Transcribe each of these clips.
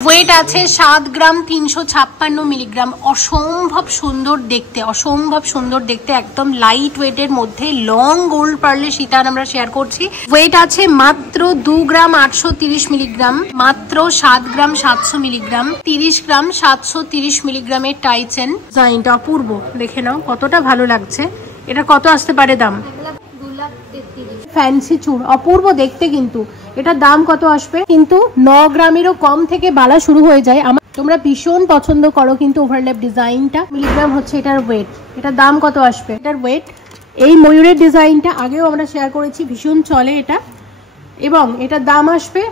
Wait আছে 7 গ্রাম 356 milligram. অসম্ভব সুন্দর দেখতে, অসম্ভব সুন্দর দেখতে, একদম লাইট ওয়েটের মধ্যে লং গোল্ড পার্লের সীতাহার আমরা শেয়ার করছি। ওয়েট আছে মাত্র 2 গ্রাম 830 মিলিগ্রাম, মাত্র 7 গ্রাম 700 মিলিগ্রাম, 30 গ্রাম 730 মিলিগ্রামের টাইচেন। ডিজাইনটা অপূর্ব, দেখে নাও কতটা ভালো লাগছে। এটা কত আসতে পারে দাম? ফ্যান্সি চুড়, অপূর্ব দেখতে, কিন্তু এটা দাম কত আসবে? কিন্তু 9 গ্রামেরও কম থেকে বালা শুরু হয়ে যায়। তোমরা ভীষণ পছন্দ করো কিন্তু ওভারল্যাপ ডিজাইনটা। মিলিগ্রাম হচ্ছে এটার ওয়েট। এটার দাম কত আসবে? এটার ওয়েট, এই ময়ূরের ডিজাইনটা আগেও আমরা শেয়ার করেছি, ভীষণ চলে এটা, এবং এটার দাম আসবে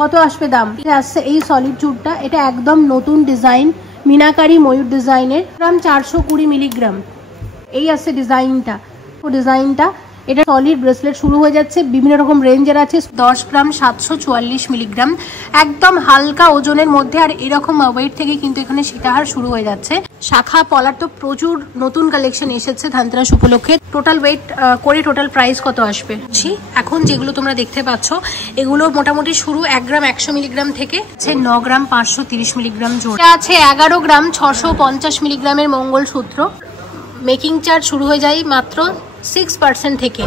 কত আসবে দাম? এটা আসছে এই সলিড চুড়টা, এটা একদম নতুন ডিজাইন, মিনাকারি ময়ূর ডিজাইনের, গ্রাম 420 মিলিগ্রাম। এই আসছে ডিজাইনটা, এটা সলিড ব্রেসলেট শুরু হয়ে যাচ্ছে, বিভিন্ন রকম রেঞ্জের আছে। 10 গ্রাম 744 মিলিগ্রাম, একদম হালকা ওজনের মধ্যে, আর এরকম ওয়েট থেকে কিন্তু এখানে সীতাহার শুরু হয়ে যাচ্ছে। শাখা পলার তো প্রচুর নতুন কালেকশন এসেছে ধানতেরাস উপলক্ষে। টোটাল ওয়েট করে টোটাল প্রাইস কত আসবে? এখন যেগুলো তোমরা দেখতে পাচ্ছ এগুলো মোটামুটি শুরু 1 গ্রাম 100 মিলিগ্রাম থেকে 9 গ্রাম 530 মিলিগ্রাম জোড়া আছে। 11 গ্রাম 650 মিলিগ্রামের মঙ্গলসূত্র। মেকিং চার্জ শুরু হয়ে যায় মাত্র 6% থেকে।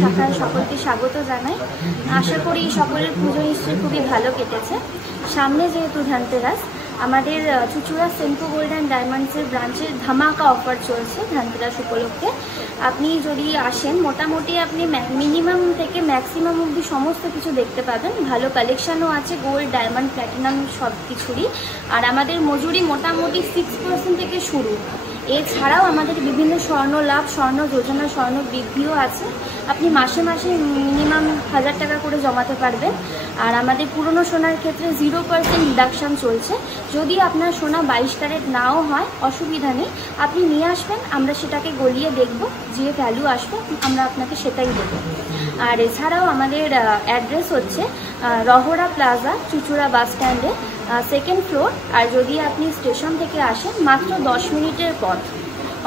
শাখায় সকলকে স্বাগত জানাই। আশা করি সকলের পুজো নিশ্চয়ই খুবই ভালো কেটেছে। সামনে যেহেতু ধানতেরাস, আমাদের চুচুড়া সেনকো গোল্ড অ্যান্ড ডায়মন্ডসের ব্রাঞ্চের ধামাকা অফার চলছে ধানতেরাস উপলক্ষে। আপনি যদি আসেন, মোটামুটি আপনি মিনিমাম থেকে ম্যাক্সিমাম অবধি সমস্ত কিছু দেখতে পাবেন। ভালো কালেকশানও আছে গোল্ড, ডায়মন্ড, প্ল্যাটিনাম সব কিছুরই। আর আমাদের মজুরি মোটামুটি 6% থেকে শুরু। এছাড়াও আমাদের বিভিন্ন স্বর্ণ লাভ, স্বর্ণ যোজনা, স্বর্ণ বৃদ্ধিও আছে। আপনি মাসে মাসে মিনিমাম 1000 টাকা করে জমাতে পারবেন। আর আমাদের পুরনো সোনার ক্ষেত্রে 0% ডিডাকশান চলছে। যদি আপনার সোনা 22 ক্যারেট নাও হয়, অসুবিধা নেই, আপনি নিয়ে আসবেন, আমরা সেটাকে গলিয়ে দেখব, যে ভ্যালু আসবে আমরা আপনাকে সেটাই দেবো। আর এছাড়াও আমাদের অ্যাড্রেস হচ্ছে রহরা প্লাজা, চুচুড়া বাস স্ট্যান্ডে, 2nd ফ্লোর। আর যদি আপনি স্টেশন থেকে আসেন, মাত্র 10 মিনিটের পথ।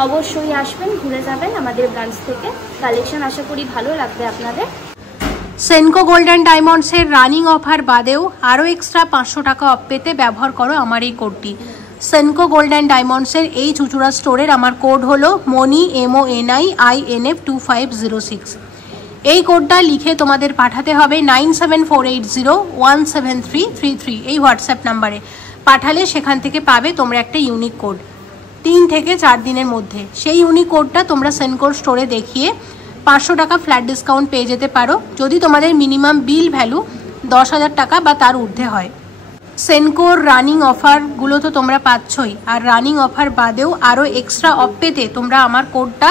অবশ্যই আসবেন, ঘুরে যাবেন আমাদের ব্রাঞ্চ থেকে। কালেকশন আশা করি ভালো লাগবে আপনাদের। সেনকো গোল্ড অ্যান্ড ডায়মন্ডসের রানিং অফার বাদেও আরও এক্সট্রা 500 টাকা অফ পেতে ব্যবহার করো আমার এই কোডটি। সেনকো গোল্ড অ্যান্ড ডায়মন্ডসের এই চুচুড়া স্টোরের আমার কোড হলো মনি, MONIINF2506। এই কোডটা লিখে তোমাদের পাঠাতে হবে 9748017333 এই হোয়াটসঅ্যাপ নাম্বারে। পাঠালে সেখান থেকে পাবে তোমরা একটা ইউনিক কোড 3 থেকে 4 দিনের মধ্যে। সেই ইউনিক কোডটা তোমরা সেনকোর স্টোরে দেখিয়ে 500 টাকা ফ্ল্যাট ডিসকাউন্ট পেয়ে যেতে পারো, যদি তোমাদের মিনিমাম বিল ভ্যালু 10,000 টাকা বা তার ঊর্ধ্বে হয়। সেনকোর রানিং অফারগুলো তো তোমরা পাচ্ছই, আর রানিং অফার বাদেও আরও এক্সট্রা অফ পেতে তোমরা আমার কোডটা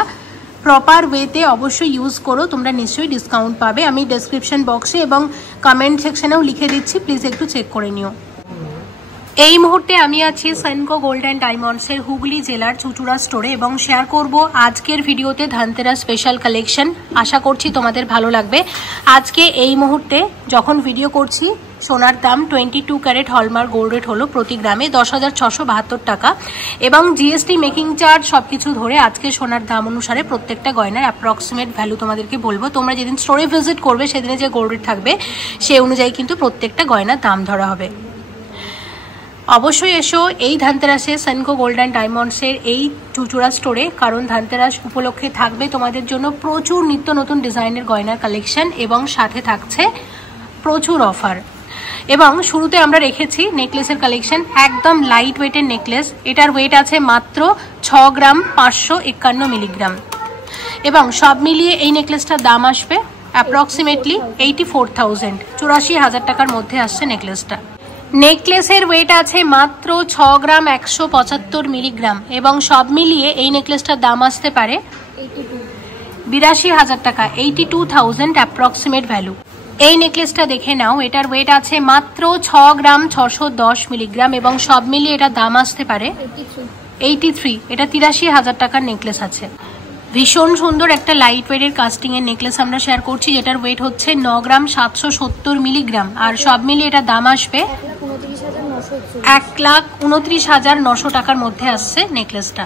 প্রপার ওয়েতে অবশ্যই ইউজ করো, তোমরা নিশ্চয়ই ডিসকাউন্ট পাবে। আমি ডেসক্রিপশন বক্সে এবং কমেন্ট সেকশনেও লিখে দিচ্ছি, প্লিজ একটু চেক করে নিও। এই মুহূর্তে আমি আছি সেনকো গোল্ড অ্যান্ড ডায়মন্ডসের হুগলি জেলার চুচুড়া স্টোরে এবং শেয়ার করব আজকের ভিডিওতে ধানতেরাস স্পেশাল কালেকশন। আশা করছি তোমাদের ভালো লাগবে। আজকে এই মুহূর্তে যখন ভিডিও করছি, সোনার দাম 22 ক্যারেট হলমার্ক গোল্ড রেট হলো প্রতি গ্রামে 10,672 টাকা, এবং জিএসটি, মেকিং চার্জ সবকিছু ধরে আজকে সোনার দাম অনুসারে প্রত্যেকটা গয়নার অ্যাপ্রক্সিমেট ভ্যালু তোমাদেরকে বলবো। তোমরা যেদিন স্টোরে ভিজিট করবে সেদিনে যে গোল্ড রেট থাকবে সেই অনুযায়ী কিন্তু প্রত্যেকটা গয়নার দাম ধরা হবে। অবশ্যই এসো এই ধানতেরাসে সেনকো গোল্ড অ্যান্ড ডায়মন্ডসের এই চুচুড়া স্টোরে, কারণ ধানতেরাস উপলক্ষে থাকবে তোমাদের জন্য প্রচুর নিত্য নতুন ডিজাইনের গয়নার কালেকশন এবং সাথে থাকছে প্রচুর অফার। এবং শুরুতে আমরা রেখেছি নেকলেসের কালেকশন, একদম লাইট ওয়েটের নেকলেস। এটার ওয়েট আছে মাত্র 6 গ্রাম 551 মিলিগ্রাম, এবং সব মিলিয়ে এই নেকলেসটার দাম আসবে অ্যাপ্রক্সিমেটলি 84,000, 84,000 টাকার মধ্যে আসছে নেকলেসটা। নেকলেসের ওয়েট আছে মাত্র 6 গ্রাম 175 মিলিগ্রাম, এবং সব মিলিয়ে এই নেকলেসটার দাম আসতে পারে 82,000 টাকা, 82,000 অ্যাপ্রক্সিমেট ভ্যালু। এই নেকলেসটা দেখে নাও, এটার ওয়েট আছে মাত্র 6 গ্রাম 610 মিলিগ্রাম এবং সব মিলিয়ে এটার দাম আসতে পারে 83। এটা 83,000 টাকার নেকলেস আছে। ভীষণ সুন্দর একটা লাইট ওয়েটের কাস্টিং এর নেকলেস আমরা শেয়ার করছি, যেটার ওয়েট হচ্ছে 9 গ্রাম 770 মিলিগ্রাম আর সব মিলিয়ে এটার দাম আসবে 1,29,900 টাকার মধ্যে আসছে নেকলেসটা।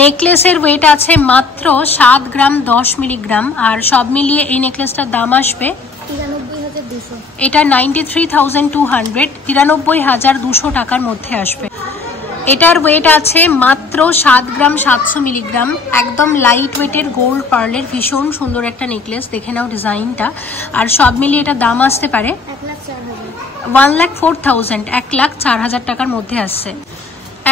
নেকলেসের ওয়েট আছে মাত্র 7 গ্রাম 10 মিলিগ্রাম আর সব মিলিয়ে এই নেকলেসটার দাম আসবে এটা 93,200, 93,200 টাকার মধ্যে আসবে। এটার ওয়েট আছে মাত্র 7 গ্রাম 700 মিলিগ্রাম, একদম লাইট ওয়েটের গোল্ড পার্লের ভীষণ সুন্দর একটা নেকলেস, দেখে নাও ডিজাইনটা। আর সব মিলিয়ে এটার দাম আসতে পারে 1,04,000, 1,04,000 টাকার মধ্যে আসছে।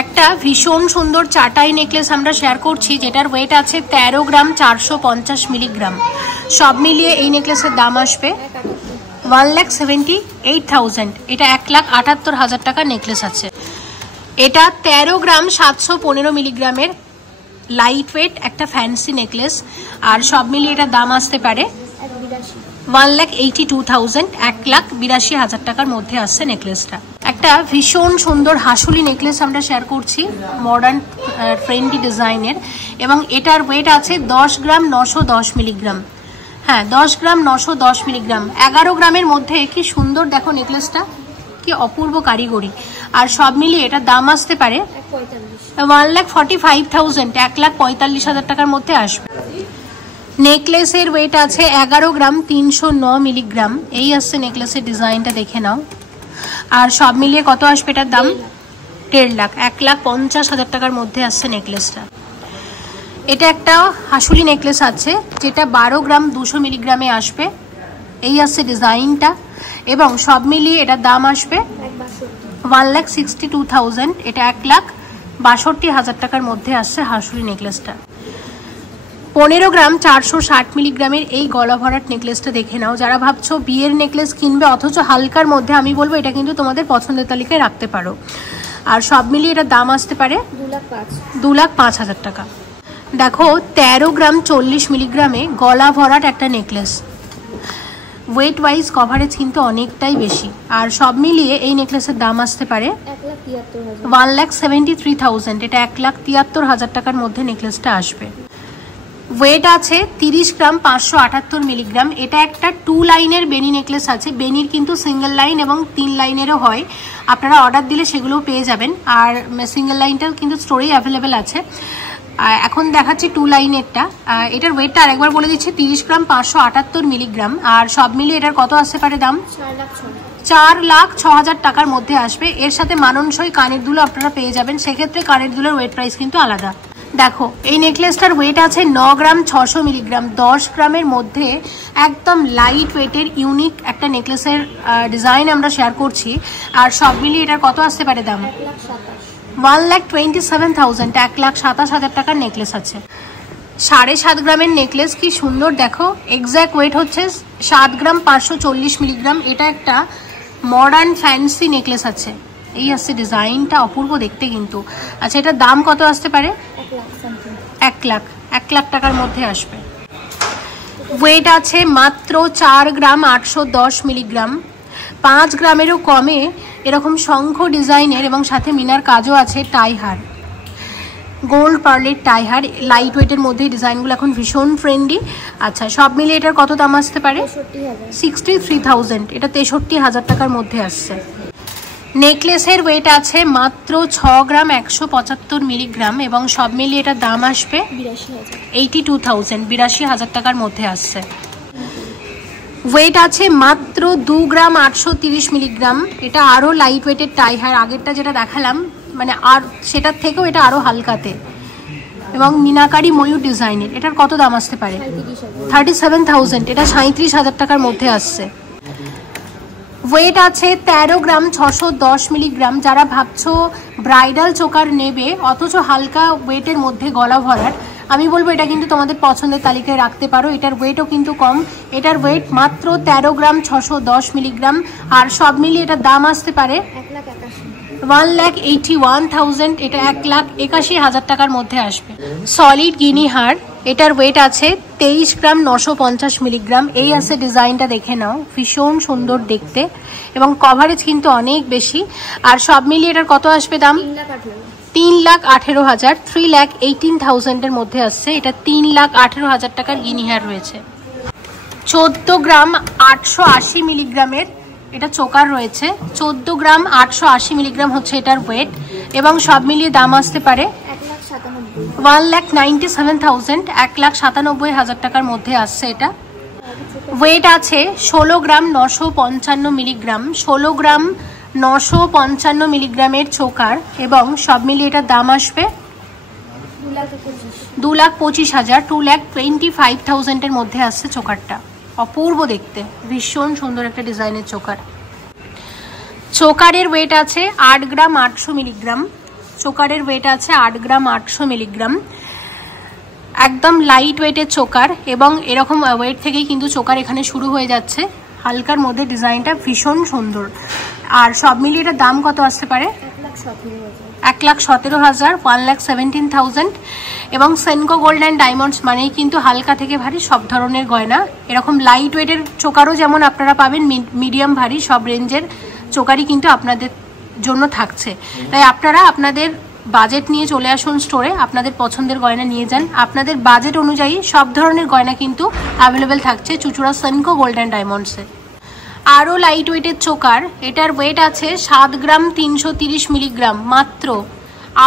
একটা ভীষণ সুন্দর চাটাই নেকলেস আমরা শেয়ার করছি, যেটার ওয়েট আছে 13 গ্রাম 450 মিলিগ্রাম। সব মিলিয়ে এই নেকলেসের দাম আসবে 1,78,000, এটা 1,78,000 টাকার নেকলেস আছে। এটা 13 গ্রাম 715 মিলিগ্রামের লাইট ওয়েট একটা ফ্যান্সি নেকলেস আর সব মিলিয়ে এটার দাম আসতে পারে 1,82,000, 1,82,000 টাকার মধ্যে আসছে নেকলেসটা। একটা ভীষণ সুন্দর হাসুলি নেকলেস আমরা শেয়ার করছি, মডার্ন ট্রেন্ডি ডিজাইনের এবং এটার ওয়েট আছে 10 গ্রাম 910 মিলিগ্রাম। হ্যাঁ, 10 গ্রাম 910 মিলিগ্রাম, 11 গ্রামের মধ্যে কি সুন্দর দেখো নেকলেসটা, কি অপূর্ব কারিগরি। আর সব মিলিয়ে এটার দাম আসতে পারে 1,45,000, 1,45,000 টাকার মধ্যে আসবে। নেকলেসের ওয়েট আছে 11 গ্রাম 309 মিলিগ্রাম, এই আসছে নেকলেসের ডিজাইনটা, দেখে নাও। আর সব মিলিয়ে কত আসবে এটার দাম 1.5 লাখ, 1,50,000 টাকার মধ্যে আসছে নেকলেসটা। এটা একটা হাসুলি নেকলেস আছে যেটা 12 গ্রাম 200 মিলিগ্রামে আসবে, এই আসছে ডিজাইনটা এবং সব মিলিয়ে এটার দাম আসবে 1,62,000, এটা 1,62,000 টাকার মধ্যে আসছে হাসুলি নেকলেসটা। 15 গ্রাম 460 মিলিগ্রামের এই গলা ভরাট নেকলেসটা দেখে নাও। যারা ভাবছো বিয়ের নেকলেস কিনবে অথচ হালকার মধ্যে, আমি বলবো এটা কিন্তু তোমাদের পছন্দের তালিকায় রাখতে পারো। আর সব মিলিয়ে এটার দাম আসতে পারে 2,05,000 টাকা। দেখো 13 গ্রাম 40 মিলিগ্রামে গলা ভরাট একটা নেকলেস, ওয়েট ওয়াইজ কভারেজ কিন্তু অনেকটাই বেশি আর সব মিলিয়ে এই নেকলেসের দাম আসতে পারে 1,73,000, এটা 1,73,000 টাকার মধ্যে নেকলেসটা আসবে। ওয়েট আছে 30 গ্রাম 578 মিলিগ্রাম, এটা একটা 2 লাইনের বেনি নেকলেস আছে, বেনির কিন্তু সিঙ্গেল লাইন এবং 3 লাইনেরও হয়, আপনারা অর্ডার দিলে সেগুলোও পেয়ে যাবেন। আর সিঙ্গেল লাইনটাও কিন্তু স্টোরেই অ্যাভেলেবেল আছে। এখন দেখাচ্ছি 2 লাইনেরটা, এটার ওয়েটটা আরেকবার বলে দিচ্ছি 30 গ্রাম 578 মিলিগ্রাম আর সব মিলিয়ে এটার কত আসতে পারে দাম 4,06,000 টাকার মধ্যে আসবে। এর সাথে মানানসই কানের দুলো আপনারা পেয়ে যাবেন, সেক্ষেত্রে কানের দুলোর ওয়েট প্রাইস কিন্তু আলাদা। দেখো এই নেকলেসটার ওয়েট আছে 9 গ্রাম 600 মিলিগ্রাম, 10 গ্রামের মধ্যে একদম লাইট ওয়েটের ইউনিক একটা নেকলেসের ডিজাইন আমরা শেয়ার করছি আর সব মিলিয়ে এটার কত আসতে পারে দাম 1,27,000, 1,27,000 টাকার নেকলেস আছে। 7.5 গ্রামের নেকলেস, কি সুন্দর দেখো, এক্স্যাক্ট ওয়েট হচ্ছে 7 গ্রাম 540 মিলিগ্রাম। এটা একটা মডার্ন ফ্যান্সি নেকলেস আছে, এই আসছে ডিজাইনটা, অপূর্ব দেখতে কিন্তু। আচ্ছা, এটার দাম কত আসতে পারে 1 লাখ টাকার মধ্যে আসবে। ওয়েট আছে মাত্র 4 গ্রাম 810 মিলিগ্রাম, 5 গ্রামেরও কমে এরকম শঙ্খ ডিজাইনের এবং সাথে মিনার কাজও আছে, টাইহার, গোল্ড পার্লের টাইহার, লাইট ওয়েটের মধ্যে ডিজাইনগুলো এখন ভীষণ ট্রেন্ডি। আচ্ছা, সব মিলিয়ে এটার কত দাম আসতে পারে 63,000, এটা 63,000 টাকার মধ্যে আসছে। নেকলেসের ওয়েট আছে মাত্র 6 গ্রাম 175 মিলিগ্রাম এবং সব মিলিয়ে এটার দাম আসবে 82,000, 82,000 টাকার মধ্যে আসছে। ওয়েট আছে মাত্র 2 গ্রাম 830 মিলিগ্রাম, এটা আরও লাইট ওয়েটের টাইহার, আগেরটা যেটা দেখালাম মানে আর সেটার থেকেও এটা আরও হালকাতে এবং মিনাকারি ময়ূর ডিজাইনের। এটার কত দাম আসতে পারে 37,000, এটা 37,000 টাকার মধ্যে আসছে। ওয়েট আছে 13 গ্রাম 610 মিলিগ্রাম। যারা ভাবছো ব্রাইডাল চোকার নেবে অথচ হালকা ওয়েটের মধ্যে গলা ভরাট, আমি বলবো এটা কিন্তু তোমাদের পছন্দের তালিকায় রাখতে পারো। এটার ওয়েটও কিন্তু কম, এটার ওয়েট মাত্র 13 গ্রাম 610 মিলিগ্রাম আর সব মিলিয়ে এটার দাম আসতে পারে 1,81,000, এটা 1,81,000 টাকার মধ্যে আসবে। সলিড গিনি হার, এটার ওয়েট আছে 23 গ্রাম 950 মিলিগ্রাম। এই আছে ডিজাইনটা, দেখে নাও, ভীষণ সুন্দর দেখতে এবং কভারেজ কিন্তু অনেক বেশি। আর সব মিলিয়ে এটার কত আসবে দাম? 3,18,000, 3,18,000 এর মধ্যে আসছে। এটা 3,18,000 টাকার গিনি হেয়ার রয়েছে। 14 গ্রাম 880 মিলিগ্রামের এটা চোকার রয়েছে। 14 গ্রাম 880 মিলিগ্রাম হচ্ছে এটার ওয়েট এবং সব মিলিয়ে দাম আসতে পারে 1,97,000, 1,97,000 টাকার মধ্যে আসছে এটা। ওয়েট আছে 16 গ্রাম 955 মিলিগ্রাম, 16 গ্রাম 955 মিলিগ্রামের চোকার এবং সব মিলিয়ে এটার দাম আসবে 2,25,000, 2,25,000 এর মধ্যে আসছে চোকারটা। অপূর্ব দেখতে, ভীষণ সুন্দর একটা ডিজাইনের চোকার। চোকারের ওয়েট আছে 8 গ্রাম 800 মিলিগ্রাম। চোকারের ওয়েট আছে 8 গ্রাম 800 মিলিগ্রাম। একদম লাইট ওয়েটের চোকার এবং এরকম ওয়েট থেকেই কিন্তু চোকার এখানে শুরু হয়ে যাচ্ছে। হালকার মধ্যে ডিজাইনটা ভীষণ সুন্দর। আর সব মিলিয়ে এটার দাম কত আসতে পারে? 1,17,000, 1,17,000। এবং সেনকো গোল্ড অ্যান্ড ডায়মন্ডস মানেই কিন্তু হালকা থেকে ভারী সব ধরনের গয়না। এরকম লাইট ওয়েটের চোকারও যেমন আপনারা পাবেন, মিডিয়াম ভারী সব রেঞ্জের চোকারই কিন্তু আপনাদের জন্য থাকছে। তাই আপনারা আপনাদের বাজেট নিয়ে চলে আসুন স্টোরে, আপনাদের পছন্দের গয়না নিয়ে যান। আপনাদের বাজেট অনুযায়ী সব ধরনের গয়না কিন্তু অ্যাভেলেবেল থাকছে চুচুড়া সেনকো গোল্ড অ্যান্ড ডায়মন্ডসে। আরও লাইট ওয়েটের চোকার, এটার ওয়েট আছে 7 গ্রাম 330 মিলিগ্রাম। মাত্র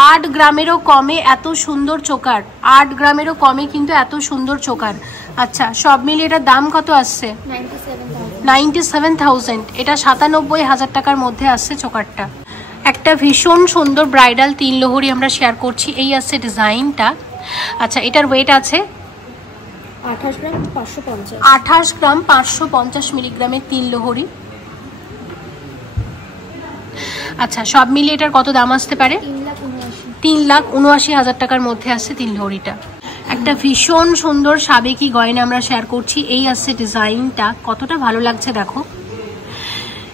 8 গ্রামেরও কমে এত সুন্দর চোকার, 8 গ্রামেরও কমে কিন্তু এত সুন্দর চোকার। আচ্ছা, সব মিলিয়ে এটার দাম কত আসছে? 97,000। এটা 97,000 টাকার মধ্যে আসছে চোকারটা। একটা ভীষণ সুন্দর ব্রাইডাল 3 লহরি আমরা শেয়ার করছি। এই আসছে ডিজাইনটা। আচ্ছা, এটার ওয়েট আছে 28 গ্রাম 550 মিলিগ্রামের 3 লহরি। আচ্ছা, সব মিলিয়ে এটার কত দাম আসতে পারে? 3,79,000 টাকার মধ্যে আসছে 3 লহরিটা। একটা ভীষণ সুন্দর সাবেকি গয়না আমরা শেয়ার করছি। এই আসছে ডিজাইনটা, কতটা ভালো লাগছে দেখো।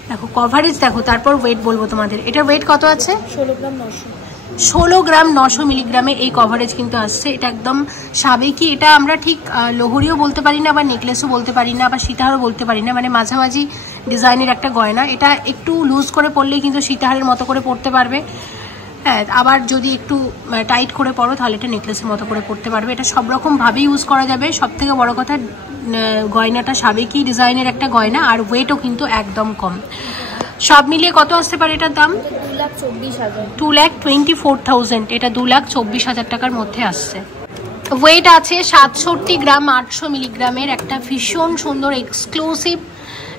দেখো কভারেজ দেখো, তারপর ওয়েট বলবো তোমাদের। এটার ওয়েট কত আছে? 16 গ্রাম 900 মিলিগ্রামে এই কভারেজ কিন্তু আসছে। এটা একদম সাবেকি। এটা আমরা ঠিক লোহরিও বলতে পারি না, বা নেকলেসও বলতে পারি না, বা সীতাহারও বলতে পারি না, মানে মাঝামাঝি ডিজাইনের একটা গয়না। এটা একটু লুজ করে পরলেই কিন্তু সীতাহারের মতো করে পরতে পারবে। হ্যাঁ, আবার যদি একটু টাইট করে পরো তাহলে এটা নেকলেসের মতো করে পরতে পারবে। এটা সব রকমভাবে ইউজ করা যাবে। সব থেকে বড় কথা, গয়নাটা সাবেকি ডিজাইনের একটা গয়না আর ওয়েটও কিন্তু একদম কম। সব মিলিয়ে কত আসতে পারে এটার দাম? 2,24,000। এটা 2,24,000 টাকার মধ্যে আসছে। ওয়েট আছে 67 গ্রাম 800 মিলিগ্রামের একটা ভীষণ সুন্দর এক্সক্লুসিভ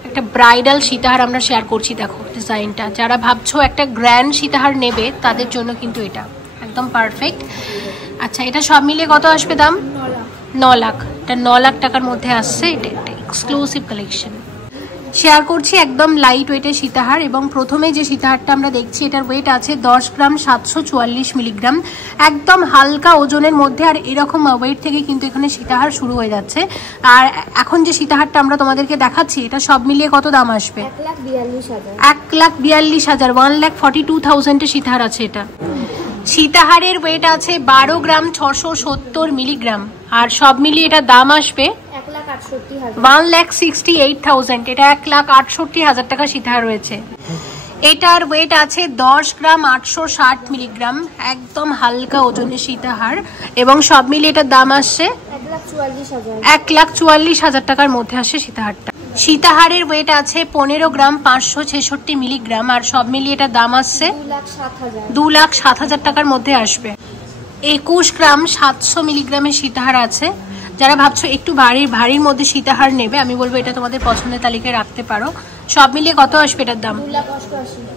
একটা ব্রাইডাল সীতাহার আমরা শেয়ার করছি। দেখো ডিজাইনটা, যারা ভাবছো একটা গ্র্যান্ড সীতাহার নেবে তাদের জন্য কিন্তু এটা একদম পারফেক্ট। আচ্ছা, এটা সব মিলিয়ে কত আসবে দাম? 9 লাখ। এটা 9 লাখ টাকার মধ্যে আসছে। এটা একটা এক্সক্লুসিভ কালেকশন শেয়ার করছি, একদম লাইট ওয়েটের সীতাহার। এবং প্রথমে যে সীতাহারটা আমরা দেখছি এটার ওয়েট আছে 10 গ্রাম 744 মিলিগ্রাম, একদম হালকা ওজনের মধ্যে। আর এরকম ওয়েট থেকে কিন্তু এখানে সীতাহার শুরু হয়ে যাচ্ছে। আর এখন যে সীতাহারটা আমরা তোমাদেরকে দেখাচ্ছি এটা সব মিলিয়ে কত দাম আসবে? 1,42,000, 1,42,000 এর সীতাহার আছে এটা। সীতাহারের ওয়েট আছে 12 গ্রাম 670 মিলিগ্রাম আর সব মিলিয়ে এটা দাম আসবে 1,68,000। এটা 1,68,000 টাকা সীতাহার রয়েছে। এটার ওয়েট আছে 10 গ্রাম 860 মিলিগ্রাম, একদম হালকা ওজনের সীতাহার এবং সব মিলিয়ে এটার দাম আসছে 1,44,000 টাকার মধ্যে আসে সীতাহারটা। সীতাহারের ওয়েট আছে 15 গ্রাম 566 মিলিগ্রাম আর সব মিলিয়ে এটার দাম আসছে 2,07,000 টাকার মধ্যে আসবে। 21 গ্রাম 700 মিলিগ্রামের সীতাহার আছে। যারা ভাবছো একটু ভারীর মধ্যে সীতাহার নেবে, আমি বলবো এটা তোমাদের পছন্দের তালিকায় রাখতে পারো। সব মিলিয়ে কত আসবে এটার দাম?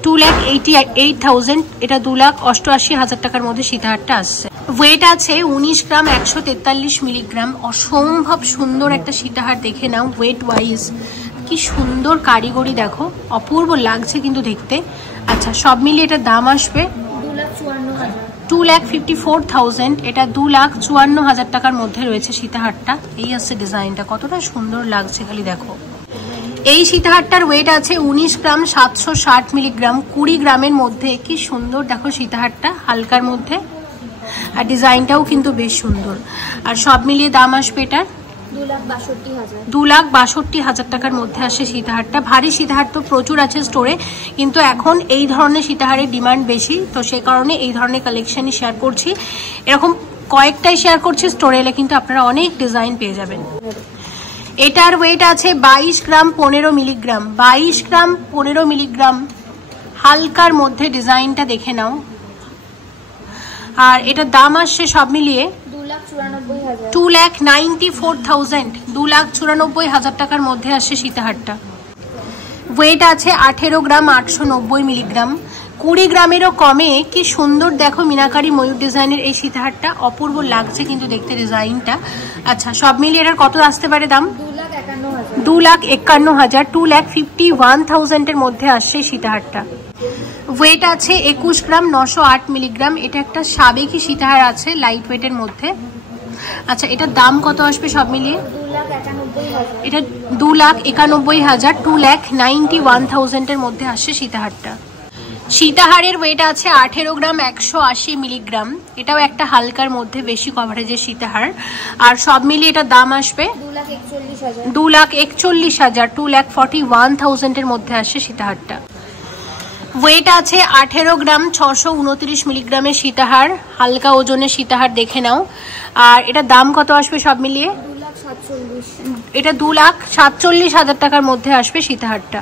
2,88,000। এটা 2,88,000 টাকার মধ্যে সীতাহারটা আসছে। ওয়েট আছে 19 গ্রাম 143 মিলিগ্রাম। অসম্ভব সুন্দর একটা সীতাহার, দেখে নাও ওয়েট ওয়াইজ কি সুন্দর কারিগরি, দেখো অপূর্ব লাগছে কিন্তু দেখতে। আচ্ছা, সব মিলিয়ে এটার দাম আসবে 2,54,000। এটা 2,54,000 টাকার মধ্যে রয়েছে সীতাহারটা। এই আছে ডিজাইনটা, কতটা সুন্দর লাগছে খালি দেখো। এই সীতাহারটার ওয়েট আছে 19 গ্রাম 760 মিলিগ্রাম, 20 গ্রামের মধ্যে। কি সুন্দর দেখো সীতাহারটা, হালকার মধ্যে। আর ডিজাইনটাও কিন্তু বেশ সুন্দর। আর সব মিলিয়ে দাম আসবে এটার 2,62,000 টাকার মধ্যে আসে সীতাহারটা। ভারী সীতাহার তো প্রচুর আছে স্টোরে, কিন্তু এখন এই ধরনের সীতাহারের ডিমান্ড বেশি, তো সেই কারণে এই ধরনের কালেকশনই শেয়ার করছি। এরকম কয়েকটাই শেয়ার করছি, স্টোরে এলে কিন্তু আপনারা অনেক ডিজাইন পেয়ে যাবেন। এটার ওয়েট আছে 22 গ্রাম 15 মিলিগ্রাম। 22 গ্রাম 15 মিলিগ্রাম, হালকার মধ্যে ডিজাইনটা দেখে নাও। আর এটার দাম আসছে সব মিলিয়ে 2,94,000, 2,94,000 টাকার মধ্যে আসছে সীতাহারটা। ওয়েট আছে 18 গ্রাম 890 মিলিগ্রাম। 20 গ্রামেরও কমে কি সুন্দর দেখো মিনাকারি ময়ূর ডিজাইনের এই সীতাহারটা, অপূর্ব লাগছে কিন্তু দেখতে ডিজাইনটা। আচ্ছা, সব মিলিয়ে এটার কত আসতে পারে দাম? 2,51,000, 2,51,000 এর মধ্যে আসছে সীতাহারটা। ওয়েট আছে 21 গ্রাম 908 মিলিগ্রাম। এটা একটা সাবেকি সীতাহার আছে লাইট ওয়েটের মধ্যে। আচ্ছা, এটার দাম কত আসবে সব মিলিয়ে? এটা 2,91,000, 2,91,000 এর মধ্যে আসছে সীতাহারটা। সীতাহারের ওয়েট আছে 18 গ্রাম 180 মিলিগ্রাম। এটাও একটা হালকার মধ্যে বেশি কভারেজের সীতাহার। আর সব মিলিয়ে এটার দাম আসবে 2,41,000, 2,41,000 এর মধ্যে আসছে সীতাহারটা। ওয়েট আছে 18 গ্রাম 629 মিলিগ্রামের সীতাহার, হালকা ওজনের সীতাহার দেখে নাও। আর এটার দাম কত আসবে সব মিলিয়ে? এটা 2,47,000 টাকার মধ্যে আসবে সীতাহারটা।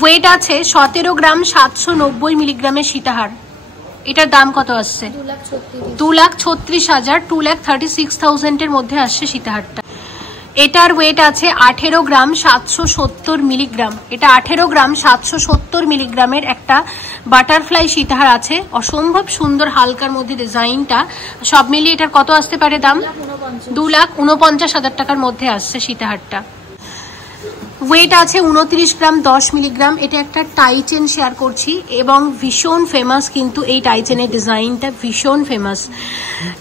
ওয়েট আছে 17 গ্রাম 790 মিলিগ্রামের সীতাহার। এটার দাম কত আসছে? 2,36,000, 2,36,000 এর মধ্যে আসছে সীতাহারটা। এটার ওয়েট আছে 18 গ্রাম 770 মিলিগ্রাম। এটা 18 গ্রাম 770 মিলিগ্রামের একটা বাটারফ্লাই সীতাহার আছে, অসম্ভব সুন্দর হালকার মধ্যে ডিজাইনটা। সব মিলিয়ে এটার কত আসতে পারে দাম? 2,49,000 টাকার মধ্যে আসছে সীতাহারটা। ওয়েট আছে 29 গ্রাম 10 মিলিগ্রাম। এটা একটা টাইচেন শেয়ার করছি এবং ভীষণ ফেমাস, কিন্তু এই টাইচেনের ডিজাইনটা ভীষণ ফেমাস।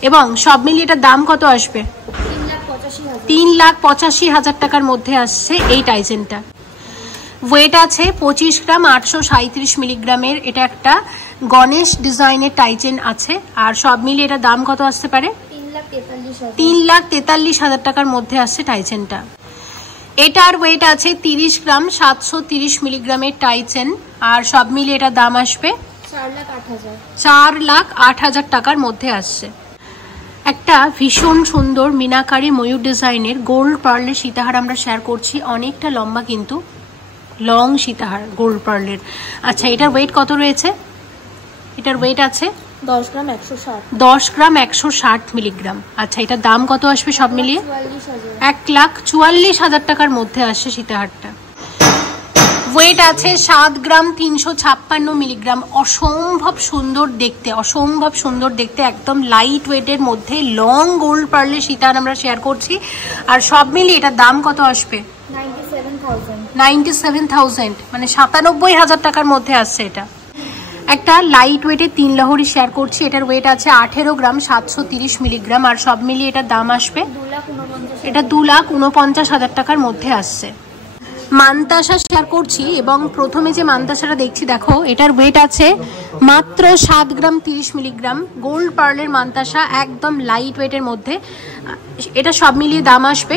এবং সব মিলিয়ে এটার দাম কত আসবে? 3,85,000 টাকার মধ্যে আসছে এই টাইচেনটা। ওয়েট আছে 25 গ্রাম 837 মিলিগ্রামের। এটা একটা গণেশ ডিজাইনের টাইচেন আছে। আর সব মিলিয়ে এটার দাম কত আসতে পারে? 3,43,000 টাকার মধ্যে আসছে টাইচেনটা। এটার ওয়েট আছে 30 গ্রাম 730 মিলিগ্রামের টাইচেন। আর সব মিলিয়ে এটার দাম আসবে 4,08,000 টাকার মধ্যে আসছে। একটা ভীষণ সুন্দর মিনাকারি ময়ূর ডিজাইনের গোল্ড পার্লের সীতাহার আমরা শেয়ার করছি, অনেকটা লম্বা কিন্তু লং সীতাহার গোল্ড পার্লের। আচ্ছা, এটার ওয়েট কত রয়েছে? এটার ওয়েট আছে 10 গ্রাম 160, 10 গ্রাম 160 মিলিগ্রাম। আচ্ছা, এটার দাম কত আসবে সব মিলিয়ে? 1,44,000 টাকার মধ্যে আসছে সীতাহারটা। ওয়েট আছে 7 গ্রাম 356 মিলিগ্রাম। অসম্ভব সুন্দর দেখতে, অসম্ভব সুন্দর দেখতে, একদম লাইট ওয়েটের মধ্যে লং গোল্ড পার্লের সীতাহার আমরা শেয়ার করছি। আর সব মিলিয়ে এটার দাম কত আসবে? 97,000, মানে 97,000 টাকার মধ্যে আসছে এটা। একটা লাইট ওয়েটের 3 লহরি শেয়ার করছি। এটার ওয়েট আছে 18 গ্রাম 730 মিলিগ্রাম। আর সব মিলিয়ে এটার দাম আসবে, এটা 2,49,000 টাকার মধ্যে আসছে। মান্তাসা শেয়ার করছি এবং প্রথমে যে মান্তাসাটা দেখছি দেখো, এটার ওয়েট আছে মাত্র 7 গ্রাম 30 মিলিগ্রাম। গোল্ড পার্লের মান্তাসা, একদম লাইট ওয়েটের মধ্যে। এটা সব মিলিয়ে দাম আসবে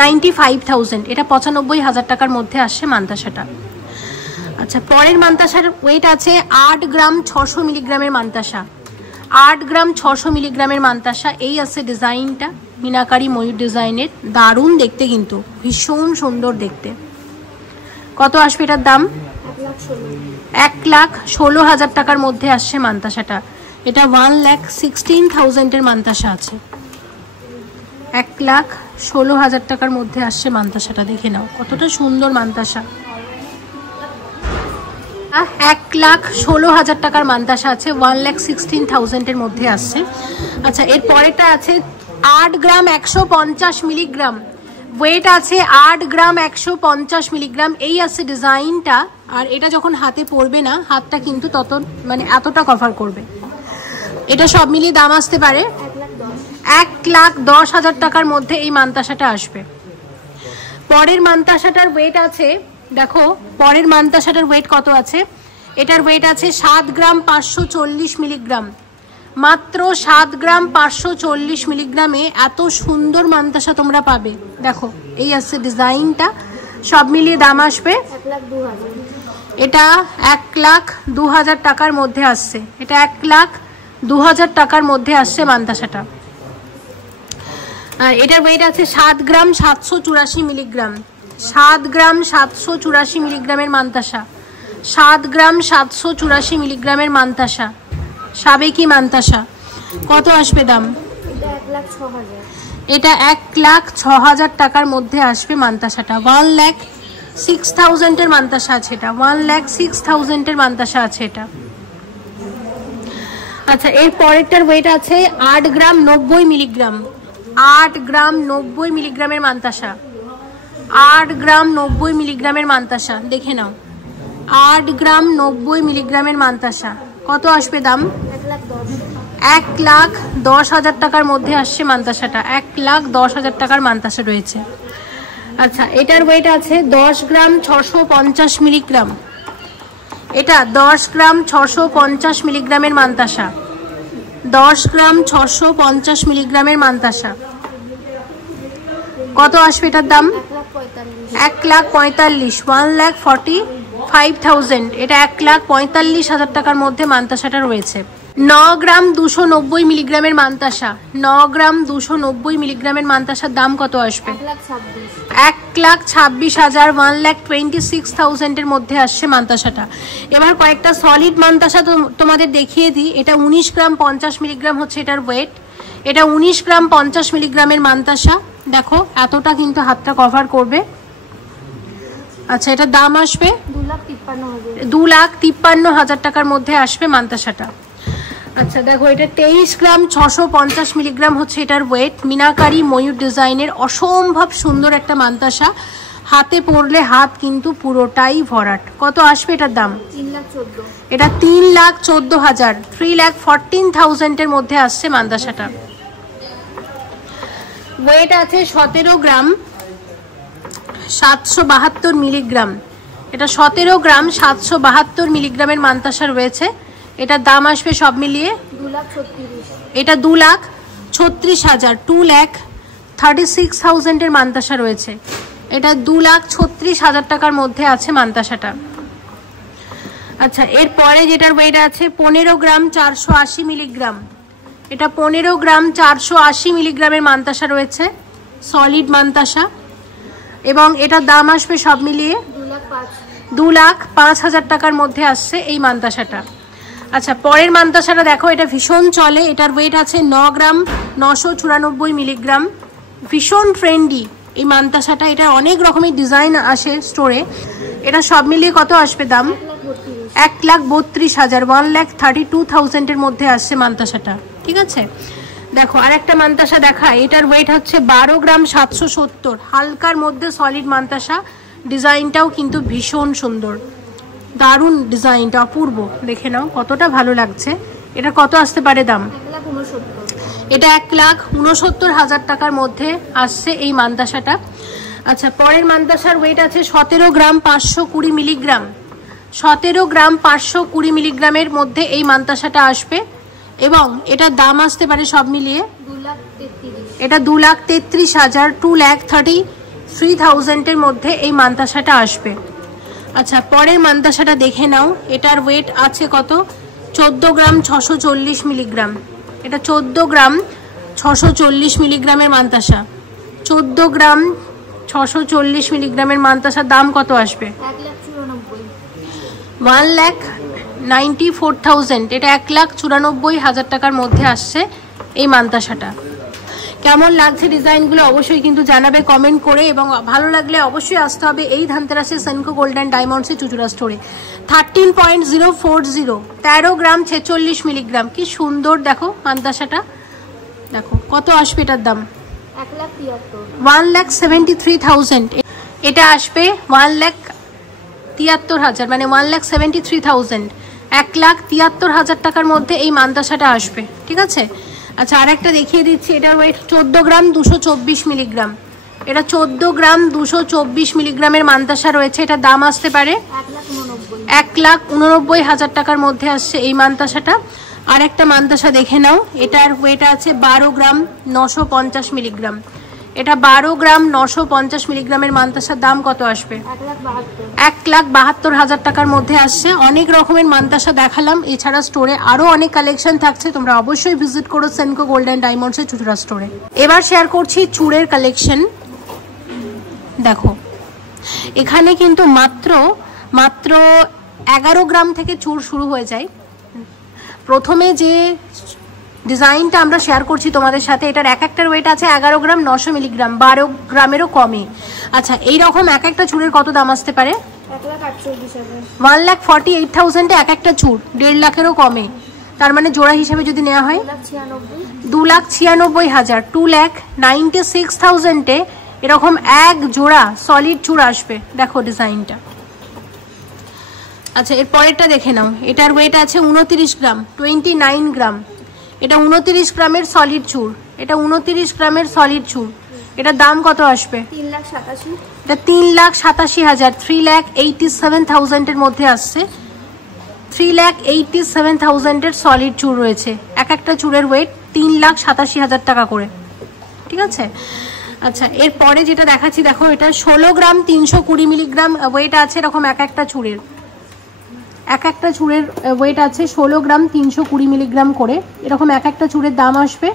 95,000, এটা 95,000 টাকার মধ্যে আসছে মান্তাসাটা। আচ্ছা, পরের মান্তাসার ওয়েট আছে 8 গ্রাম 600 মিলিগ্রামের মান্তাসা। 8 গ্রাম 600 মিলিগ্রামের মান্তাসা। এই আছে ডিজাইনটা মিনাকারি ময়ূর ডিজাইনের, দারুণ দেখতে কিন্তু ভীষণ সুন্দর দেখতে। কত আসবে এটার দাম? 1,16,000 টাকার মধ্যে আসছে মান্তাসাটা। এটা 1,16,000 এর মান্তাসা আছে। 1,16,000 টাকার মধ্যে আসছে মান্তাসাটা, দেখে নাও কতটা সুন্দর মান্তাসা। 1,16,000 টাকার মান্তাসা আছে, 1,16,000 এর মধ্যে আসছে। আচ্ছা, এর পরেরটা আছে 8 গ্রাম 150 মিলিগ্রাম। ওয়েট আছে 8 গ্রাম 150 মিলিগ্রাম। এই আছে ডিজাইনটা। আর এটা যখন হাতে পড়বে না, হাতটা কিন্তু তত মানে এতটা কভার করবে। এটা সব মিলিয়ে দাম আসতে পারে 1,10,000 টাকার মধ্যে এই মান্তাসাটা আসবে। পরের মান্তাসাটার ওয়েট আছে, দেখো পরের মান্তাসাটার ওয়েট কত আছে। এটার ওয়েট আছে 7 গ্রাম 540 মিলিগ্রাম। মাত্র 7 গ্রাম 540 মিলিগ্রামে এত সুন্দর মান্তাসা তোমরা পাবে। দেখো এই আসছে ডিজাইনটা, সব মিলিয়ে দাম আসবে 1,02,000। এটা 1,02,000 টাকার মধ্যে আসছে। এটা 1,02,000 টাকার মধ্যে আসছে মান্তাসাটা। এটার ওয়েট আছে 7 গ্রাম 784 মিলিগ্রাম। 7 গ্রাম 784 মিলিগ্রামের মান্তাসা। 7 গ্রাম 784 মিলিগ্রামের মান্তাসা, সাবেকি মান্তাসা। কত আসবে দাম? এটা 1,06,000 টাকার মধ্যে আসবে মান্তাসাটা। 1,06,000 এর মান্তাসা আছে এটা। 1,06,000 এর মান্তাসা আছে এটা। আচ্ছা, এর পরেরটার ওয়েট আছে 8 গ্রাম 90 মিলিগ্রাম। 8 গ্রাম 90 মিলিগ্রামের মান্তাসা। 8 গ্রাম 90 মিলিগ্রামের মান্তাসা, দেখে নাও। 8 গ্রাম 90 মিলিগ্রামের মান্তাসা। কত আসবে দাম? 1,10,000 টাকার মধ্যে আসছে মান্তাসাটা। 1,10,000 টাকার মান্তাসা রয়েছে। আচ্ছা, এটার ওয়েট আছে 10 গ্রাম 650 মিলিগ্রাম। এটা 10 গ্রাম 650 মিলিগ্রামের মান্তাসা। 10 গ্রাম 650 মিলিগ্রামের মান্তাসা। কত আসবে এটার দাম? 1,45,000। 1,45,000। এটা 1,45,000 টাকার মধ্যে মান্তাসাটা রয়েছে। 9 গ্রাম 290 মিলিগ্রামের মান্তাসা। 9 গ্রাম 290 মিলিগ্রামের মান্তাসার দাম কত আসবে? 1,26,000। 1,26,000 এর মধ্যে আসছে মান্তাসাটা। এবার কয়েকটা সলিড মান্তাসা তোমাদের দেখিয়ে দিই। এটা 19 গ্রাম 50 মিলিগ্রাম হচ্ছে এটার ওয়েট। এটা 19 গ্রাম 50 মিলিগ্রামের মান্তাসা। দেখো এতটা কিন্তু হাতটা কভার করবে। আচ্ছা, এটার দাম আসবে 2,53,000 টাকার মধ্যে আসবে মান্তাসাটা। আচ্ছা দেখো, এটা 23 গ্রাম 650 মিলিগ্রাম হচ্ছে এটার ওয়েট। মিনাকারি ময়ূর ডিজাইনের অসম্ভব সুন্দর একটা মান্তাসা। হাতে পরলে হাত কিন্তু পুরোটাই ভরাট। কত আসবে এটার দাম? 3,14,000। এটা 3,14,000। 3,14,000 এর মধ্যে আসছে মান্তাসাটা। ওয়েট আছে 17 গ্রাম 772 মিলিগ্রাম। এটা 17 গ্রাম 772 মিলিগ্রামের মান্তাসা রয়েছে। এটার দাম আসবে সব মিলিয়ে 2,36,000। এটা 2,36,000। 2,36,000 এর মান্তাসা রয়েছে। এটা 2,36,000 টাকার মধ্যে আছে মান্তাসাটা। আচ্ছা, এর পরে যেটার ওয়েট আছে 15 গ্রাম 480 মিলিগ্রাম। এটা 15 গ্রাম 480 মিলিগ্রামের মান্তাসা রয়েছে, সলিড মান্তাসা। এবং এটার দাম আসবে সব মিলিয়ে 2,05,000 টাকার মধ্যে আসছে এই মান্তাসাটা। আচ্ছা, পরের মান্তাসাটা দেখো, এটা ভীষণ চলে। এটার ওয়েট আছে 9 গ্রাম 994 মিলিগ্রাম। ভীষণ ট্রেন্ডি এই মান্তাসাটা। এটা অনেক রকমের ডিজাইন আসে স্টোরে। এটা সব মিলিয়ে কত আসবে দাম? 1,32,000। 1,32,000 এর মধ্যে আসছে মান্তাসাটা। ঠিক আছে, দেখো আর একটা মান্তাসা দেখায়। এটার ওয়েট হচ্ছে 12 গ্রাম 770। হালকার মধ্যে সলিড মান্তাসা। ডিজাইনটাও কিন্তু ভীষণ সুন্দর, দারুণ ডিজাইনটা, অপূর্ব। দেখে নাও কতটা ভালো লাগছে। এটা কত আসতে পারে দাম? 1,69,000। এটা 1,69,000 টাকার মধ্যে আসছে এই মান্তাসাটা। আচ্ছা, পরের মান্তাসার ওয়েট আছে 17 গ্রাম 520 মিলিগ্রাম। 17 গ্রাম 520 মিলিগ্রামের মধ্যে এই মান্তাসাটা আসবে। এবং এটার দাম আসতে পারে সব মিলিয়ে 2,33,000। এটা 2,33,000। 2,33,000 এর মধ্যে এই মান্তাসাটা আসবে। আচ্ছা, পরের মান্তাসাটা দেখে নাও। এটার ওয়েট আছে কত? 14 গ্রাম 640 মিলিগ্রাম। এটা 14 গ্রাম 640 মিলিগ্রামের মান্তাসা। 14 গ্রাম 640 মিলিগ্রামের মান্তাসার দাম কত আসবে? 1,94,000। এটা 1,94,000 টাকার মধ্যে আসছে এই মান্তাসাটা। কেমন লাগছে ডিজাইনগুলো অবশ্যই কিন্তু জানাবে কমেন্ট করে। এবং ভালো লাগলে অবশ্যই আসতে হবে এই ধানতেরাসে সেনকো গোল্ড অ্যান্ড ডায়মন্ডসের চুচুড়া স্টোরে। 13.040। 13 গ্রাম 46 মিলিগ্রাম। কি সুন্দর দেখো মান্তাসাটা। দেখো কত আসবে এটার দাম? 1,73,000। এটা আসবে 1,73,000, মানে 1,73,000। 1,73,000 টাকার মধ্যে এই মান্তাসাটা আসবে। ঠিক আছে। আচ্ছা, আর একটা দেখিয়ে দিচ্ছি। এটার ওয়েট 14 গ্রাম 224 মিলিগ্রাম। এটা 14 গ্রাম 224 মিলিগ্রামের মান্তাসা রয়েছে। এটার দাম আসতে পারে 1,89,000 টাকার মধ্যে আসছে এই মান্তাসাটা। আর একটা মান্তাসা দেখে নাও, এটার ওয়েট আছে 12 গ্রাম 950 মিলিগ্রাম। এটা 12 গ্রাম 950 মিলিগ্রামের মান্তাসার দাম কত আসবে? 1,72,000 টাকার মধ্যে আসছে। অনেক রকমের মান্তাসা দেখালাম, এছাড়া স্টোরে আরো অনেক কালেকশন থাকছে, তোমরা অবশ্যই ভিজিট করো সেনকো গোল্ড অ্যান্ড ডায়মন্ডসের চুচুড়া স্টোরে। এবার শেয়ার করছি চুড়ের কালেকশন। দেখো এখানে কিন্তু মাত্র 11 গ্রাম থেকে চুড় শুরু হয়ে যায়। প্রথমে যে ডিজাইনটা আমরা শেয়ার করছি তোমাদের সাথে, এটার এক একটার ওয়েট আছে 11 গ্রাম 900 মিলিগ্রাম, 12 গ্রামেরও কমে। আচ্ছা, এইরকম এক একটা চুড়ের কত দাম আসতে পারে? 1,48,000 এক একটা চুড়, 1.5 লাখেরও কমে। তার মানে জোড়া হিসেবে যদি নেওয়া হয় 2,96,000, 2,96,000 এরকম এক জোড়া সলিড চুড় আসবে। দেখো ডিজাইনটা। আচ্ছা, এর পরেরটা দেখে নাও, এটার ওয়েট আছে 29 গ্রাম 29 গ্রাম। এটা 29 গ্রামের সলিড চুড়, এটা 29 গ্রামের সলিড চুড়। এটার দাম কত আসবে? 3,87,000। এটা 3,87,000, 3,87,000 এর মধ্যে আসছে। 3,87,000 এর সলিড চুড় রয়েছে। এক একটা চুড়ের ওয়েট 3,87,000 টাকা করে, ঠিক আছে। আচ্ছা, এরপরে যেটা দেখাচ্ছি দেখো, এটা 16 গ্রাম 320 মিলিগ্রাম ওয়েট আছে। এরকম এক একটা চুড়ের ওয়েট আছে 16 গ্রাম 320 মিলিগ্রাম করে। এরকম এক একটা চুড়ের দাম আসবে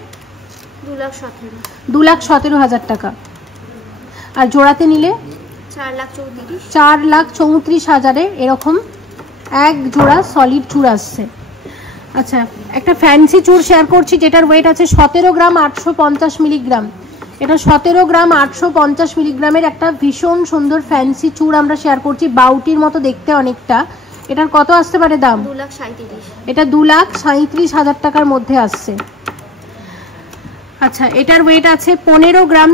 2,17,000 টাকা। আর জোড়াতে নিলে 4,34,000 এরকম এক জোড়া সলিড চুড় আসছে। আচ্ছা, একটা ফ্যান্সি চুড় শেয়ার করছি, যেটার ওয়েট আছে 17 গ্রাম 850 মিলিগ্রাম। এটা 17 গ্রাম 850 মিলিগ্রামের একটা ভীষণ সুন্দর ফ্যান্সি চুড় আমরা শেয়ার করছি, বাউটির মতো দেখতে অনেকটা। এটার কত আসতে পারে দাম? 2,37,000। এটা 2,37,000 টাকার মধ্যে আসছে। আচ্ছা, এটার ওয়েট আছে 15 গ্রাম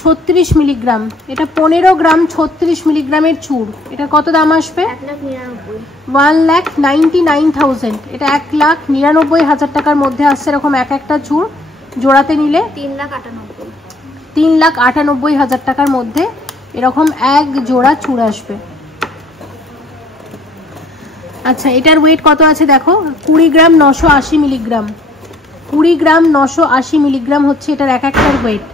36 মিলিগ্রাম। এটা 15 গ্রাম 36 মিলিগ্রামের চুড়। এটা কত দাম আসবে? 1,99,000। এটা 1,99,000 টাকার মধ্যে আসছে। এরকম এক একটা চুড় জোড়াতে নিলে 3,98,000 টাকার মধ্যে এরকম এক জোড়া চুড় আসবে। আচ্ছা, এটার ওয়েট কত আছে দেখো, 20 গ্রাম 980 মিলিগ্রাম। 20 গ্রাম 980 মিলিগ্রাম হচ্ছে এটার এক একটার ওয়েট।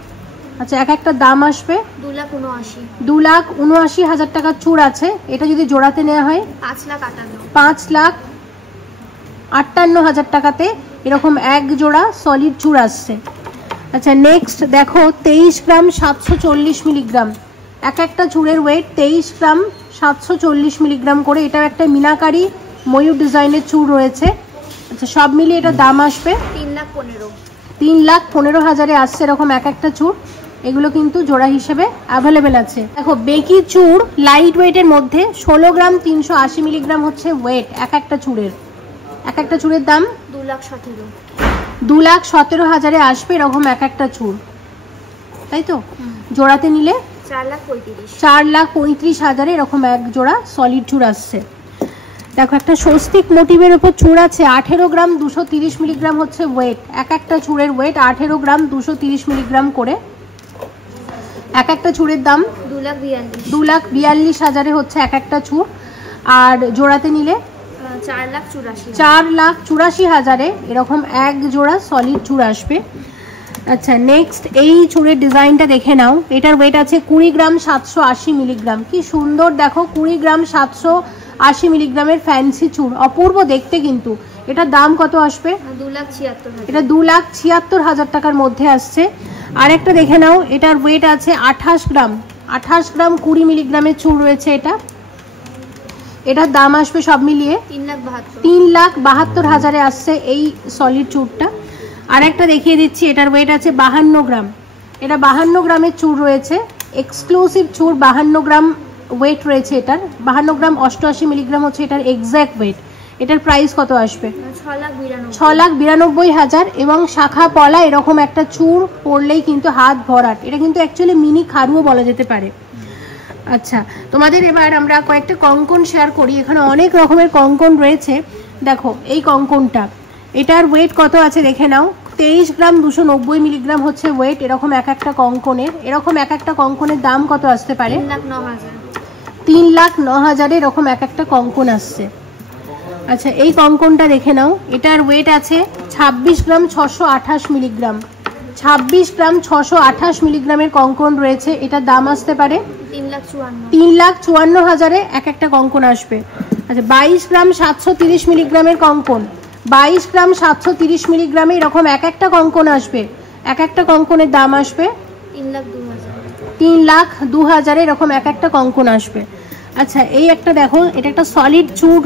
আচ্ছা, এক একটা দাম আসবে 2,79,000 টাকার চুড় আছে। এটা যদি জোড়াতে নেওয়া হয় 5,58,000 টাকাতে এরকম এক জোড়া সলিড চুড় আসছে। আচ্ছা, নেক্সট দেখো 23 গ্রাম 740 মিলিগ্রাম। এক একটা চুড়ের ওয়েট 23 গ্রাম 740 মিলিগ্রাম করে। এটাও একটা মিনাকারি ময়ূর ডিজাইনের চুড় রয়েছে। আচ্ছা, সব মিলিয়ে এটার দাম আসবে 3,15,000 আসছে এরকম এক একটা চুড়। এগুলো কিন্তু জোড়া হিসেবে অ্যাভেলেবেল আছে। দেখো, বেকি চুড় লাইট ওয়েটের মধ্যে 16 গ্রাম 380 মিলিগ্রাম হচ্ছে ওয়েট এক একটা চুড়ের। এক একটা চুড়ের দাম 2,17,000 আসবে এরকম এক একটা চুড়, তাই তো। জোড়াতে নিলে 4,35,000 এরকম এক জোড়া সলিড চুড় আসছে। দেখো, একটা স্বস্তিক মোটিভের উপর চুড় আছে 18 গ্রাম 230 মিলিগ্রাম হচ্ছে ওয়েট। এক একটা চুড়ের ওয়েট 18 গ্রাম 230 মিলিগ্রাম করে। এক একটা চুড়ের দাম 2,42,000 হচ্ছে এক একটা চুড়। আর জোড়াতে নিলে 4,84,000 এরকম এক জোড়া সলিড চুড় আসবে। আচ্ছা, নেক্সট এই চুড়ের ডিজাইনটা দেখে নাও। এটার ওয়েট আছে 20 গ্রাম 780 মিলিগ্রাম। কি সুন্দর দেখো, 20 গ্রাম 780 মিলিগ্রামের ফ্যান্সি চুড়, অপূর্ব দেখতে কিন্তু। এটার দাম কত আসবে? 2,76,000। এটা 2,76,000 টাকার মধ্যে আসছে। আর একটা দেখে নাও, এটার ওয়েট আছে 28 গ্রাম 20 মিলিগ্রামের চুড় রয়েছে এটা। এটার দাম আসবে সব মিলিয়ে 3,72,000 আসছে এই সলিড চুড়টা। আর একটা দেখিয়ে দিচ্ছি, এটার ওয়েট আছে 52 গ্রাম। এটা 52 গ্রামের চুড় রয়েছে, এক্সক্লুসিভ চুড়। 52 গ্রাম ওয়েট রয়েছে এটার। 52 গ্রাম 88 মিলিগ্রাম হচ্ছে এটার এক্স্যাক্ট ওয়েট। এটার প্রাইস কত আসবে? 6,92,000। এবং শাখা পলা এরকম একটা চুড় পরলেই কিন্তু হাত ভরাট। এটা কিন্তু অ্যাকচুয়ালি মিনি খারুও বলা যেতে পারে। আচ্ছা, তোমাদের এবার আমরা কয়েকটা কঙ্কন শেয়ার করি। এখানে অনেক রকমের কঙ্কন রয়েছে। দেখো, এই কঙ্কনটা, এটার ওয়েট কত আছে দেখে নাও। 23 গ্রাম 290 মিলিগ্রাম হচ্ছে ওয়েট এরকম এক একটা কঙ্কনের। এরকম এক একটা কঙ্কনের দাম কত আসতে পারে? 3,09,000। 3,09,000 এরকম এক একটা কঙ্কন আসছে। আচ্ছা, এই কঙ্কনটা দেখে নাও, এটার ওয়েট আছে 26 গ্রাম 628 মিলিগ্রাম। 26 গ্রাম 628 মিলিগ্রামের কঙ্কন রয়েছে। এটার দাম আসতে পারে 3,54,000 এক একটা কঙ্কন আসবে। আচ্ছা, 22 গ্রাম 730 মিলিগ্রামের কঙ্কন, 22 গ্রাম 730 মিলিগ্রামে এরকম এক একটা কঙ্কন আসবে। এক একটা কঙ্কনের দাম আসবে 3,02,000 এরকম এক একটা কঙ্কন আসবে। আচ্ছা, এই একটা দেখো, এটা একটা সলিড চুড়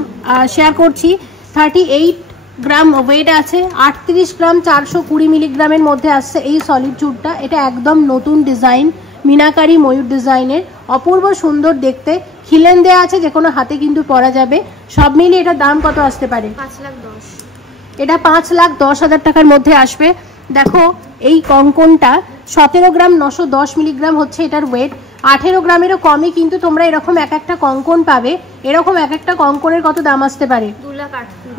শেয়ার করছি, 38 গ্রাম ওয়েট আছে, 38 গ্রাম 420 মিলিগ্রামের মধ্যে আসছে এই সলিড চুড়টা। এটা একদম নতুন ডিজাইন, মিনাকারি ময়ূর ডিজাইনের, অপূর্ব সুন্দর দেখতে, খিলেন দেওয়া আছে, যে কোনো হাতে কিন্তু পরা যাবে। সব মিলিয়ে এটার দাম কত আসতে পারে? 5,10,000। এটা 5,10,000 টাকার মধ্যে আসবে। দেখো, এই কঙ্কনটা 17 গ্রাম 910 মিলিগ্রাম হচ্ছে এটার ওয়েট। 18 গ্রামেরও কমই কিন্তু তোমরা এরকম এক একটা কঙ্কন পাবে। এরকম এক একটা কঙ্কনের কত দাম আসতে পারে?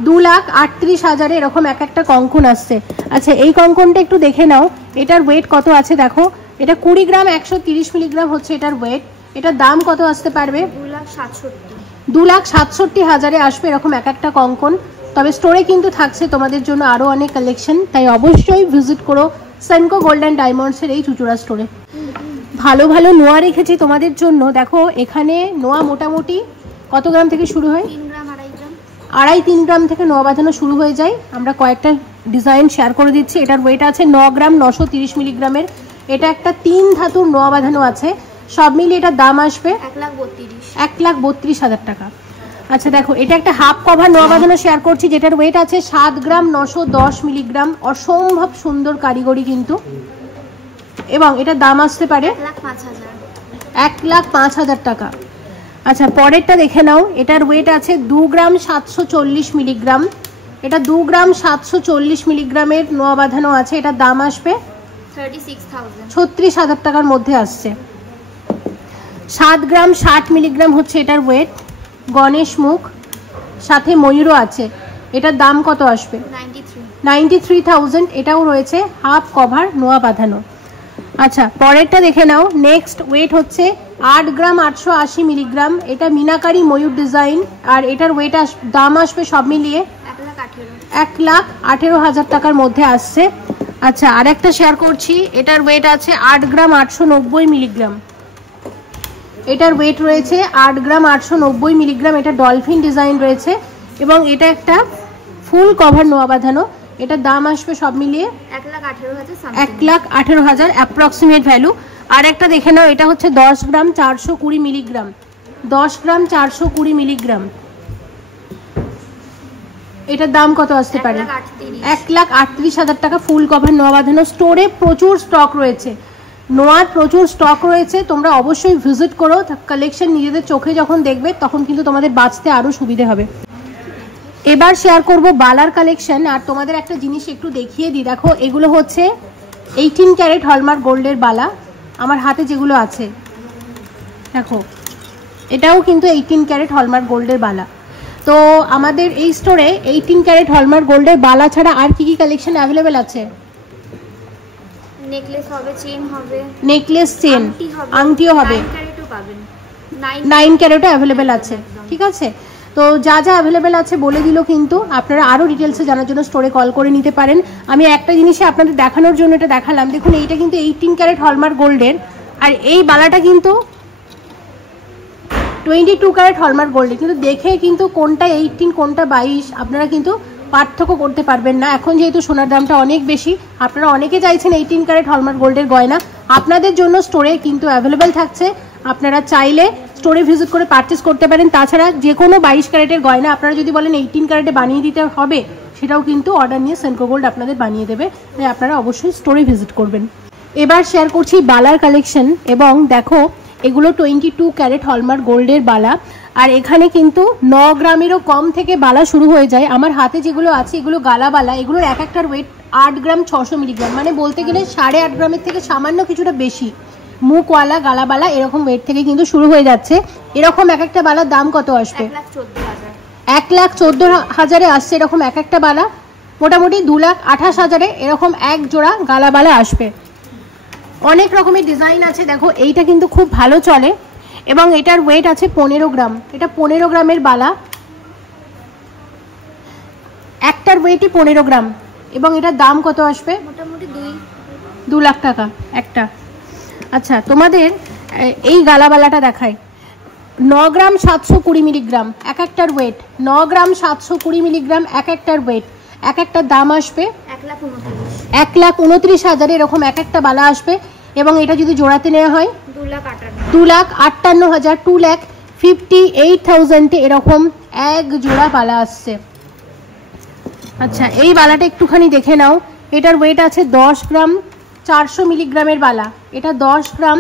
2,38,000 এরকম এক একটা কঙ্কন আসছে। আচ্ছা, এই কঙ্কনটা একটু দেখে নাও, এটার ওয়েট কত আছে দেখো। এটা 20 গ্রাম 130 মিলিগ্রাম হচ্ছে এটার ওয়েট। এটার দাম কত আসতে পারবে? 2,67,000 আসবে এরকম এক একটা কঙ্কন। তবে স্টোরে কিন্তু থাকছে তোমাদের জন্য আরও অনেক কালেকশন, তাই অবশ্যই ভিজিট করো সেনকো গোল্ড অ্যান্ড ডায়মন্ডসের এই চুচুড়া স্টোরে। ভালো ভালো নোয়া রেখেছি তোমাদের জন্য। দেখো, এখানে নোয়া মোটামুটি কত গ্রাম থেকে শুরু হয়? 2.5-3 গ্রাম থেকে নোয়া বাঁধানো শুরু হয়ে যায়। আমরা কয়েকটা ডিজাইন শেয়ার করে দিচ্ছি। এটার ওয়েট আছে 9 গ্রাম 930 মিলিগ্রামের। এটা একটা 3 ধাতুর নোয়া বাঁধানো আছে। সব মিলিয়ে এটার দাম আসবে 1,32,000 টাকা। আচ্ছা, দেখো, এটা একটা হাফ কভার নোয়া বাঁধানো শেয়ার করছি, যেটার ওয়েট আছে 7 গ্রাম 910 মিলিগ্রাম। অসম্ভব সুন্দর কারিগরি কিন্তু, এবং এটার দাম আসতে পারে 1,05,000 টাকা। আচ্ছা, পরেরটা দেখে নাও, এটার ওয়েট আছে 2 গ্রাম 740 মিলিগ্রাম। এটা 2 গ্রাম 740 মিলিগ্রামের নোয়া বাঁধানো আছে। এটার দাম আসবে 36,000 টাকার মধ্যে আসছে। 7 গ্রাম 60 মিলিগ্রাম হচ্ছে এটার ওয়েট। গণেশ মুখ, সাথে ময়ূরও আছে। এটার দাম কত আসবে? 93,000। এটাও রয়েছে হাফ কভার নোয়া বাঁধানো। আচ্ছা, পরেরটা দেখে নাও। নেক্সট ওয়েট হচ্ছে 8 গ্রাম 880 মিলিগ্রাম। এটা মিনাকারি ময়ূর ডিজাইন, আর এটার ওয়েট দাম আসবে সব মিলিয়ে 1,18,000 টাকার মধ্যে আসছে। আচ্ছা, আর একটা শেয়ার করছি, এটার ওয়েট আছে 8 গ্রাম 890 মিলিগ্রাম। এটার ওয়েট রয়েছে 8 গ্রাম 890 মিলিগ্রাম। এটা ডলফিন ডিজাইন রয়েছে, এবং এটা একটা ফুল কভার নোয়া বাঁধানো। এটার দাম আসবে সব মিলিয়ে 1,18,000 অ্যাপ্রক্সিমেট ভ্যালু। আর একটা দেখে নাও, এটা হচ্ছে 10 গ্রাম 420 মিলিগ্রাম। 10 গ্রাম 420 মিলিগ্রাম। এটার দাম কত আসতে পারে? 1,38,000 টাকা ফুল কভার নোয়া বাঁধানো। স্টোরে প্রচুর স্টক রয়েছে, নোয়ার প্রচুর স্টক রয়েছে। তোমরা অবশ্যই ভিজিট করো। কালেকশন নিজেদের চোখে যখন দেখবে তখন কিন্তু তোমাদের বাঁচতে আরও সুবিধে হবে। এবার শেয়ার করব বালার কালেকশন। আর তোমাদের একটা জিনিস একটু দেখিয়ে দিই। দেখো, এগুলো হচ্ছে 18 ক্যারেট হলমার্ক গোল্ডের বালা। আমার হাতে যেগুলো আছে দেখো, এটাও কিন্তু 18 ক্যারেট হলমার্ক গোল্ডের বালা। তো আমাদের এই স্টোরে 18 ক্যারেট হলমার্ক গোল্ডের বালা ছাড়া আর কি কি কালেকশন অ্যাভেলেবেল আছে? নেকলেস হবে, চেন হবে, নেকলেস, চেন, আংটিও হবে। 9 ক্যারেটও অ্যাভেলেবেল আছে। ঠিক আছে, তো যা যা অ্যাভেলেবেল আছে বলে দিল, কিন্তু আপনারা আরও ডিটেলসে জানার জন্য স্টোরে কল করে নিতে পারেন। আমি একটা জিনিসে আপনাদের দেখানোর জন্য এটা দেখালাম। দেখুন, এইটা কিন্তু 18 ক্যারেট হলমার্ক গোল্ডের, আর এই বালাটা কিন্তু 22 ক্যারেট হলমার্ক গোল্ডের। কিন্তু দেখে কিন্তু কোনটা 18 কোনটা 22 আপনারা কিন্তু পার্থক্য করতে পারবেন না। এখন যেহেতু সোনার দামটা অনেক বেশি, আপনারা অনেকে চাইছেন 18 ক্যারেট হলমার্ক গোল্ডের গয়না, আপনাদের জন্য স্টোরে কিন্তু অ্যাভেলেবেল থাকছে। আপনারা চাইলে স্টোরে ভিজিট করে পারচেস করতে পারেন। তাছাড়া যে কোনো 22 ক্যারেটের গয়না আপনারা যদি বলেন 18 ক্যারেটে বানিয়ে দিতে হবে, সেটাও কিন্তু অর্ডার নিয়ে সেনকো গোল্ড আপনাদের বানিয়ে দেবে। তাই আপনারা অবশ্যই স্টোরে ভিজিট করবেন। এবার শেয়ার করছি বালার কালেকশন। এবং দেখো, এগুলো 22 ক্যারেট হলমার্ক গোল্ডের বালা। আর এখানে কিন্তু 9 গ্রামেরও কম থেকে বালা শুরু হয়ে যায়। আমার হাতে যেগুলো আছে এগুলো গালা বালা। এগুলোর এক একটার ওয়েট 8 গ্রাম 600 মিলিগ্রাম, মানে বলতে গেলে 8.5 গ্রামের থেকে সামান্য কিছুটা বেশি। মুখওয়ালা গালাবালা এরকম ওয়েট থেকে কিন্তু শুরু হয়ে যাচ্ছে। এরকম এক একটা বালার দাম কত আসবে? 1,14,000 আসছে এরকম এক একটা বালা। মোটামুটি 2,28,000 এরকম এক জোড়া গালাবালা আসবে। অনেক রকমের ডিজাইন আছে। দেখো, এইটা কিন্তু খুব ভালো চলে, এবং এটার ওয়েট আছে 15 গ্রাম। এটা 15 গ্রামের বালা। ওয়েটই 15 গ্রাম এবং এটার দাম কত আসবে? মোটামুটি 2 লাখ টাকা একটা। আচ্ছা তোমাদের এই গালাবালাটা দেখায়, 9 গ্রাম 720 মিলিগ্রাম এক একটার ওয়েট, 9 গ্রাম 720 মিলিগ্রাম এক একটার ওয়েট, এক একটার দাম আসবে 1,29,000 এরকম এক একটা বালা আসবে। এবং এটা যদি জোড়াতে নেওয়া হয় 2,58,000 2,58,000 এরকম এক জোড়া বালা আসছে। আচ্ছা এই বালাটা একটুখানি দেখে নাও, এটার ওয়েট আছে 10 গ্রাম 400 মিলিগ্রামের বালা, এটা 10 গ্রাম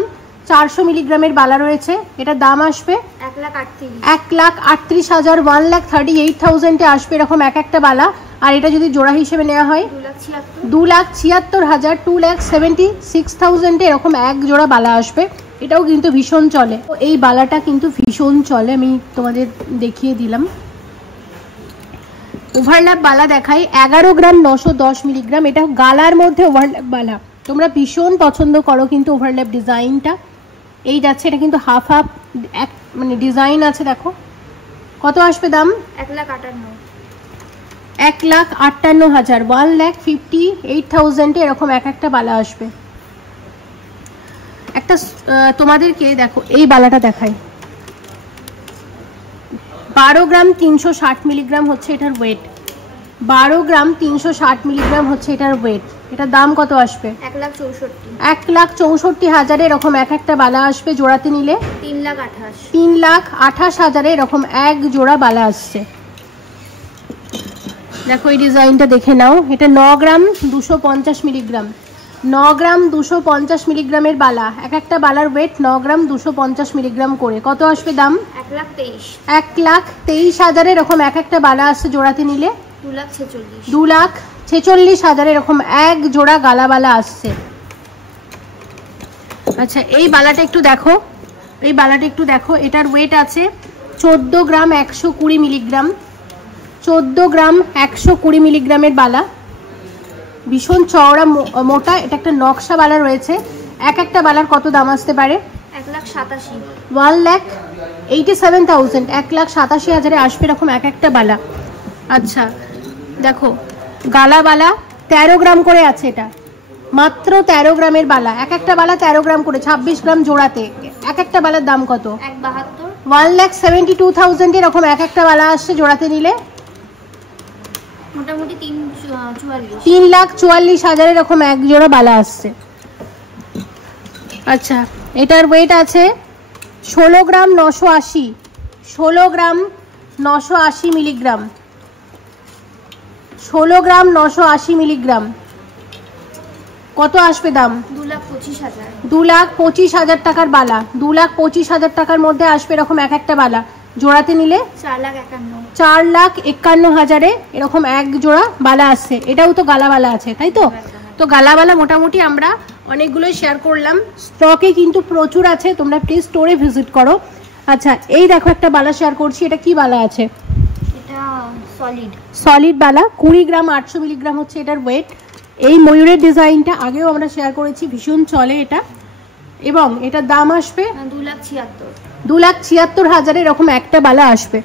400 মিলিগ্রামের বালা রয়েছে, এটার দাম আসবে 1,38,000 1,38,000 আসবে এরকম এক একটা বালা। আর এটা যদি জোড়া হিসেবে নেওয়া হয় 2,76,000 2,76,000 এরকম এক জোড়া বালা আসবে। এটাও কিন্তু ভীষণ চলে, এই বালাটা কিন্তু ভীষণ চলে, আমি তোমাদের দেখিয়ে দিলাম। ওভারল্যাপ বালা দেখাই, 11 গ্রাম 910 মিলিগ্রাম, এটা গালার মধ্যে ওভারল্যাপ বালা, তোমরা ভীষণ পছন্দ করো কিন্তু ওভারল্যাপ ডিজাইনটা। এই যাচ্ছে, এটা কিন্তু হাফ হাফ এক মানে ডিজাইন আছে, দেখো কত আসবে দাম? 1,58,000 1,58,000 এরকম এক একটা বালা আসবে। একটা তোমাদেরকে দেখো এই বালাটা দেখায়, 12 গ্রাম 360 মিলিগ্রাম হচ্ছে এটার ওয়েট, 12 গ্রাম 360 মিলিগ্রাম হচ্ছে এটার ওয়েট, এটার দাম কত আসবে? 1,64,000 এরকম এক একটা বালা আসবে। জোড়াতে নিলে 3,28,000 এরকম এক জোড়া বালা আসছে। দেখো এই ডিজাইনটা দেখে নাও, এটা 9 গ্রাম 250 মিলিগ্রাম, 9 গ্রাম 250 মিলিগ্রামের বালা, এক একটা বালার ওয়েট 9 গ্রাম 250 মিলিগ্রাম করে, কত আসবে দাম? 1,23,000 এরকম এক একটা বালা আসছে। জোড়াতে নিলে 2,46,000 এরকম এক জোড়া গালা বালা আসছে। আচ্ছা এই বালাটা একটু দেখো, এই বালাটা একটু দেখো, এটার ওয়েট আছে 14 গ্রাম 120 মিলিগ্রাম, 14 গ্রাম 120 মিলিগ্রামের বালা, ভীষণ চওড়া মোটা, এটা একটা নকশা বালা রয়েছে। এক একটা বালার কত দাম আসতে পারে? 1,87,000 1,87,000 আসবে এরকম এক একটা বালা। আচ্ছা দেখো গালা বালা 13 গ্রাম করে আছে, এটা মাত্র 13 গ্রামের বালা, এক একটা বালা 13 গ্রাম করে, 26 গ্রাম জোড়াতে, এক একটা বালার দাম কত? 1,72,000 এরকম এক একটা বালা আসছে। জোড়াতে নিলে মোটামুটি 3,44,000 এরকম এক জোড়া বালা আসছে। আচ্ছা এটার ওয়েট আছে 16 গ্রাম 980, 16 গ্রাম 980 মিলিগ্রাম, 16 গ্রাম 980 মিলিগ্রাম, কত আসবে দাম? 2,25,000 টাকার বালা, 2,25,000 টাকার মধ্যে আসবে এরকম এক একটা বালা। জোড়াতে নিলে 4,51,000 এরকম এক জোড়া বালা আসছে। এটাও তো গালাবালা আছে তাই তো? তো গালাবালা মোটামুটি আমরা অনেকগুলোই শেয়ার করলাম, স্টকে কিন্তু প্রচুর আছে, তোমরা প্লিজ স্টোরে ভিজিট করো। আচ্ছা এই দেখো একটা বালা শেয়ার করছি, এটা কি বালা আছে? এটা সলিড বালা, 20 গ্রাম 800 মিলিগ্রাম হচ্ছে এটার ওয়েট। এই ময়ূরের ডিজাইনটা আগেও আমরা শেয়ার করেছি, ভীষণ চলে এটা, এবং এটার দাম আসবে 2,76,000 এরকম একটা বালা আসবে।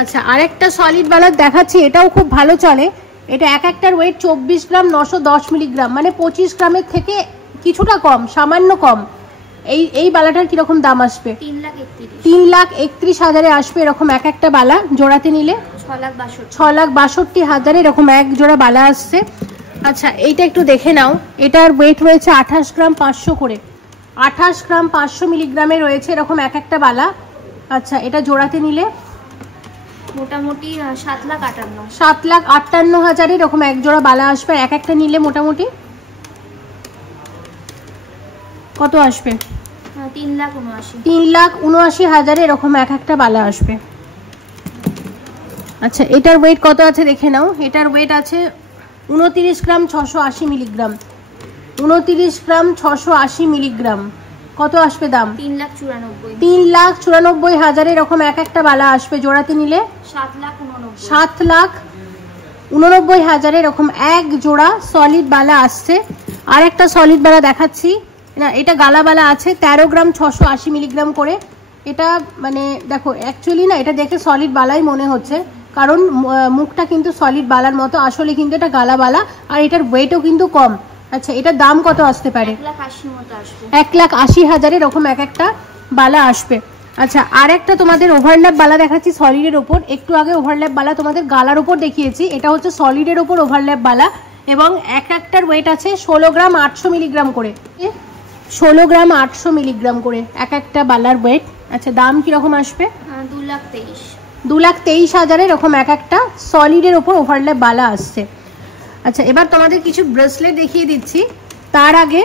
আচ্ছা আরেকটা সলিড বালা দেখাচ্ছি, এটাও খুব ভালো চলে, এটা এক একটার ওয়েট 24 গ্রাম 910 মিলিগ্রাম, মানে 25 গ্রামের থেকে কিছুটা কম, সামান্য কম। এই বালাটার কিরকম দাম আসবে? 3,31,000 আসবে এরকম এক একটা বালা। জোড়াতে নিলে 6,62,000 এরকম এক জোড়া বালা আসছে। আচ্ছা এইটা একটু দেখে নাও, এটার ওয়েট রয়েছে 28 গ্রাম 500 করে, 28 গ্রাম 500 মিলিগ্রামে রয়েছে এরকম এক একটা বালা। আচ্ছা এটা জোড়াতে নিলে মোটামুটি 7,58,000 এরকম এক জোড়া বালা আসবে। এক একটা নিলে মোটামুটি কত আসবে? 3,79,000 এরকম এক একটা বালা আসবে। আচ্ছা এটার ওয়েট কত আছে দেখে নাও, এটার ওয়েট আছে 29 গ্রাম 680 মিলিগ্রাম, 29 গ্রাম 680 মিলিগ্রাম, কত আসবে দাম? 3,94,000 এরকম এক একটা বালা আসবে। জোড়াতে নিলে 7,89,000 এরকম এক জোড়া সলিড বালা আসছে। আর একটা সলিড বালা দেখাচ্ছি না, এটা গালা বালা আছে 13 গ্রাম 680 মিলিগ্রাম করে। এটা মানে দেখো অ্যাকচুয়ালি না, এটা দেখে সলিড বালাই মনে হচ্ছে, কারণ মুখটা কিন্তু সলিড বালার মতো, আসলে কিন্তু এটা গালা বালা, আর এটার ওয়েটও কিন্তু কম। আচ্ছা, এটার দাম কত আসতে পারে? 1,80,000 এরকম এক একটা বালা আসবে। আচ্ছা, আর একটা তোমাদের ওভারল্যাপ বালা দেখাচ্ছি সলিডের ওপর। একটু আগে ওভারল্যাপ বালা তোমাদের গালার ওপর দেখিয়েছি, এটা হচ্ছে সলিডের ওপর ওভারল্যাপ বালা, এবং এক একটার ওয়েট আছে 16 গ্রাম 800 মিলিগ্রাম করে। 16 গ্রাম 800 মিলিগ্রাম করে এক একটা বালার ওয়েট। আচ্ছা, দাম কিরকম আসবে? 2,23,000 এরকম এক একটা সলিডের ওপর ওভারল্যাপ বালা আসছে। আচ্ছা, এবার তোমাদের কিছু ব্রেসলেট দেখিয়ে দিচ্ছি। তার আগে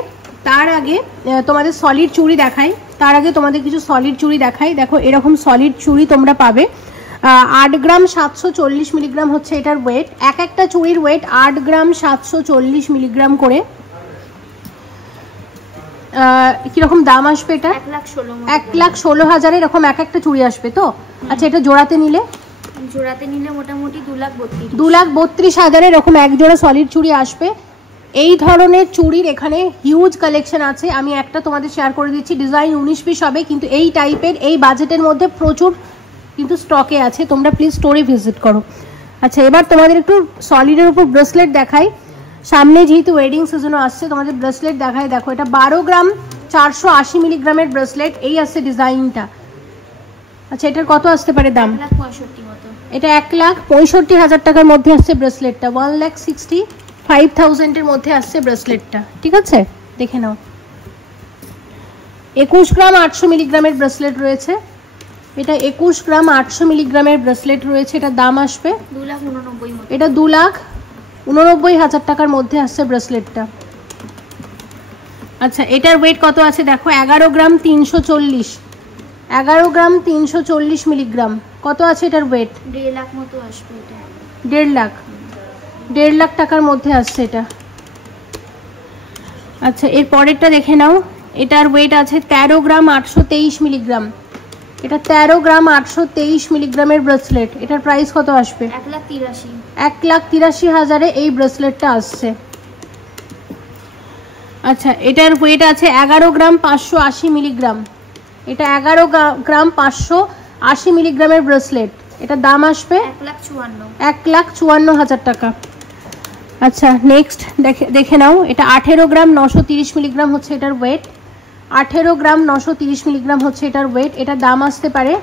তোমাদের সলিড চুড়ি দেখাই। তার আগে তোমাদের কিছু সলিড চুড়ি দেখাই। দেখো, এরকম সলিড চুড়ি তোমরা পাবে। 8 গ্রাম 740 মিলিগ্রাম হচ্ছে এটার ওয়েট। এক একটা চুড়ির ওয়েট 8 গ্রাম 740 মিলিগ্রাম করে। কিরকম দাম আসবে এটা? 1,16,000 এরকম এক একটা চুড়ি আসবে তো। আচ্ছা, এটা জোড়াতে নিলে মোটামুটি 2,32,000 এরকম এক জোড়া সলিড চুড়ি আসবে। এই ধরনের চুড়ির এখানে হিউজ কালেকশন আছে। আমি একটা তোমাদের শেয়ার করে দিচ্ছি, ডিজাইন 19 পিস হবে, কিন্তু এই টাইপের এই বাজেটের মধ্যে প্রচুর কিন্তু স্টকে আছে। তোমরা প্লিজ স্টোরে ভিজিট করো। আচ্ছা, এবার তোমাদের একটু সলিডের উপর ব্রেসলেট দেখাই। সামনে যেহেতু ওয়েডিং সিজনও আসছে, তোমাদের ব্রেসলেট দেখাই। দেখো, এটা 12 গ্রাম 480 মিলিগ্রামের ব্রেসলেট, এই আসছে ডিজাইনটা। আচ্ছা, এটার কত আসতে পারে দাম? 1,65,000 মতো। এটা 1,65,000 টাকার মধ্যে আসছে ব্রেসলেটটা। 1,65,000 এর মধ্যে আসছে ব্রেসলেটটা। ঠিক আছে, দেখে নাও। 21 গ্রাম 800 মিলিগ্রামের ব্রেসলেট রয়েছে। এটা 21 গ্রাম 800 মিলিগ্রামের ব্রেসলেট রয়েছে। এটা দাম আসবে 2,89,000 মতো। এটা 2,89,000 টাকার মধ্যে আসছে ব্রেসলেটটা। আচ্ছা, এটার ওয়েট কত আছে দেখো? 11 গ্রাম 340। 11 গ্রাম 340 মিলিগ্রাম। কত আছে এটার ওয়েট? 1.5 লাখ মতো আসবে এটা। 1.5 লাখ টাকার মধ্যে আসছে এটা। আচ্ছা, এর পরেরটা দেখে নাও। এটার ওয়েট আছে 13 গ্রাম 823 মিলিগ্রাম। এটা 13 গ্রাম 823 মিলিগ্রামের ব্রেসলেট। এটার প্রাইস কত আসবে? 1,83,000 এই ব্রেসলেটটা আসছে। আচ্ছা, এটার ওয়েট আছে 11 গ্রাম 580 মিলিগ্রাম। এটা 11 গ্রাম 580 মিলিগ্রামের ব্রেসলেট। এটা দাম আসবে 1,54,000 টাকা। আচ্ছা, নেক্সট দেখে নাও। এটা 18 গ্রাম 930 মিলিগ্রাম হচ্ছে এটার ওয়েট। 18 গ্রাম 930 মিলিগ্রাম হচ্ছে এটার ওয়েট। এটার দাম আসতে পারে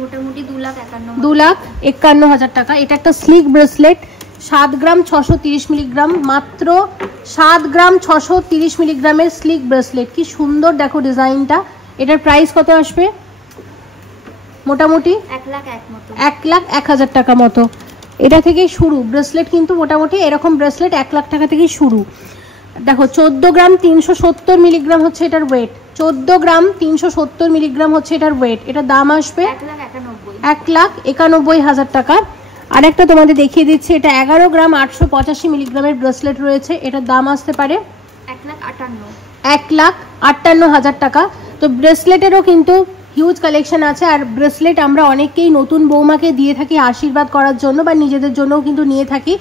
মোটামুটি 2,51,000 টাকা। এটা একটা স্লিক ব্রেসলেট, 7 গ্রাম 630 মিলিগ্রাম, মাত্র 7 গ্রাম 630 মিলিগ্রামের স্লিক ব্রেসলেট। কি সুন্দর দেখো ডিজাইনটা। এটার প্রাইস কত আসবে? মোটামুটি 1,01,000 টাকা মতো। এটা থেকেই শুরু ব্রেসলেট, কিন্তু মোটামুটি এরকম ব্রেসলেট 1 লাখ টাকা থেকেই শুরু। দেখো, 14 গ্রাম 370 মিলিগ্রাম হচ্ছে এটার ওয়েট। 14 গ্রাম 370 মিলিগ্রাম হচ্ছে এটার ওয়েট। এটার দাম আসবে 1,91,000 টাকা। আর একটা তোমাদের দেখিয়ে দিচ্ছি। এটা 11 গ্রাম 885 মিলিগ্রামের ব্রেসলেট রয়েছে। এটার দাম আসতে পারে 1,58,000 টাকা। তো ব্রেসলেটেরও কিন্তু হিউজ কালেকশন আছে। আর ব্রেসলেট আমরা অনেকেই নতুন বৌমাকে দিয়ে থাকি আশীর্বাদ করার জন্য, বা নিজেদের জন্যও কিন্তু নিয়ে থাকি।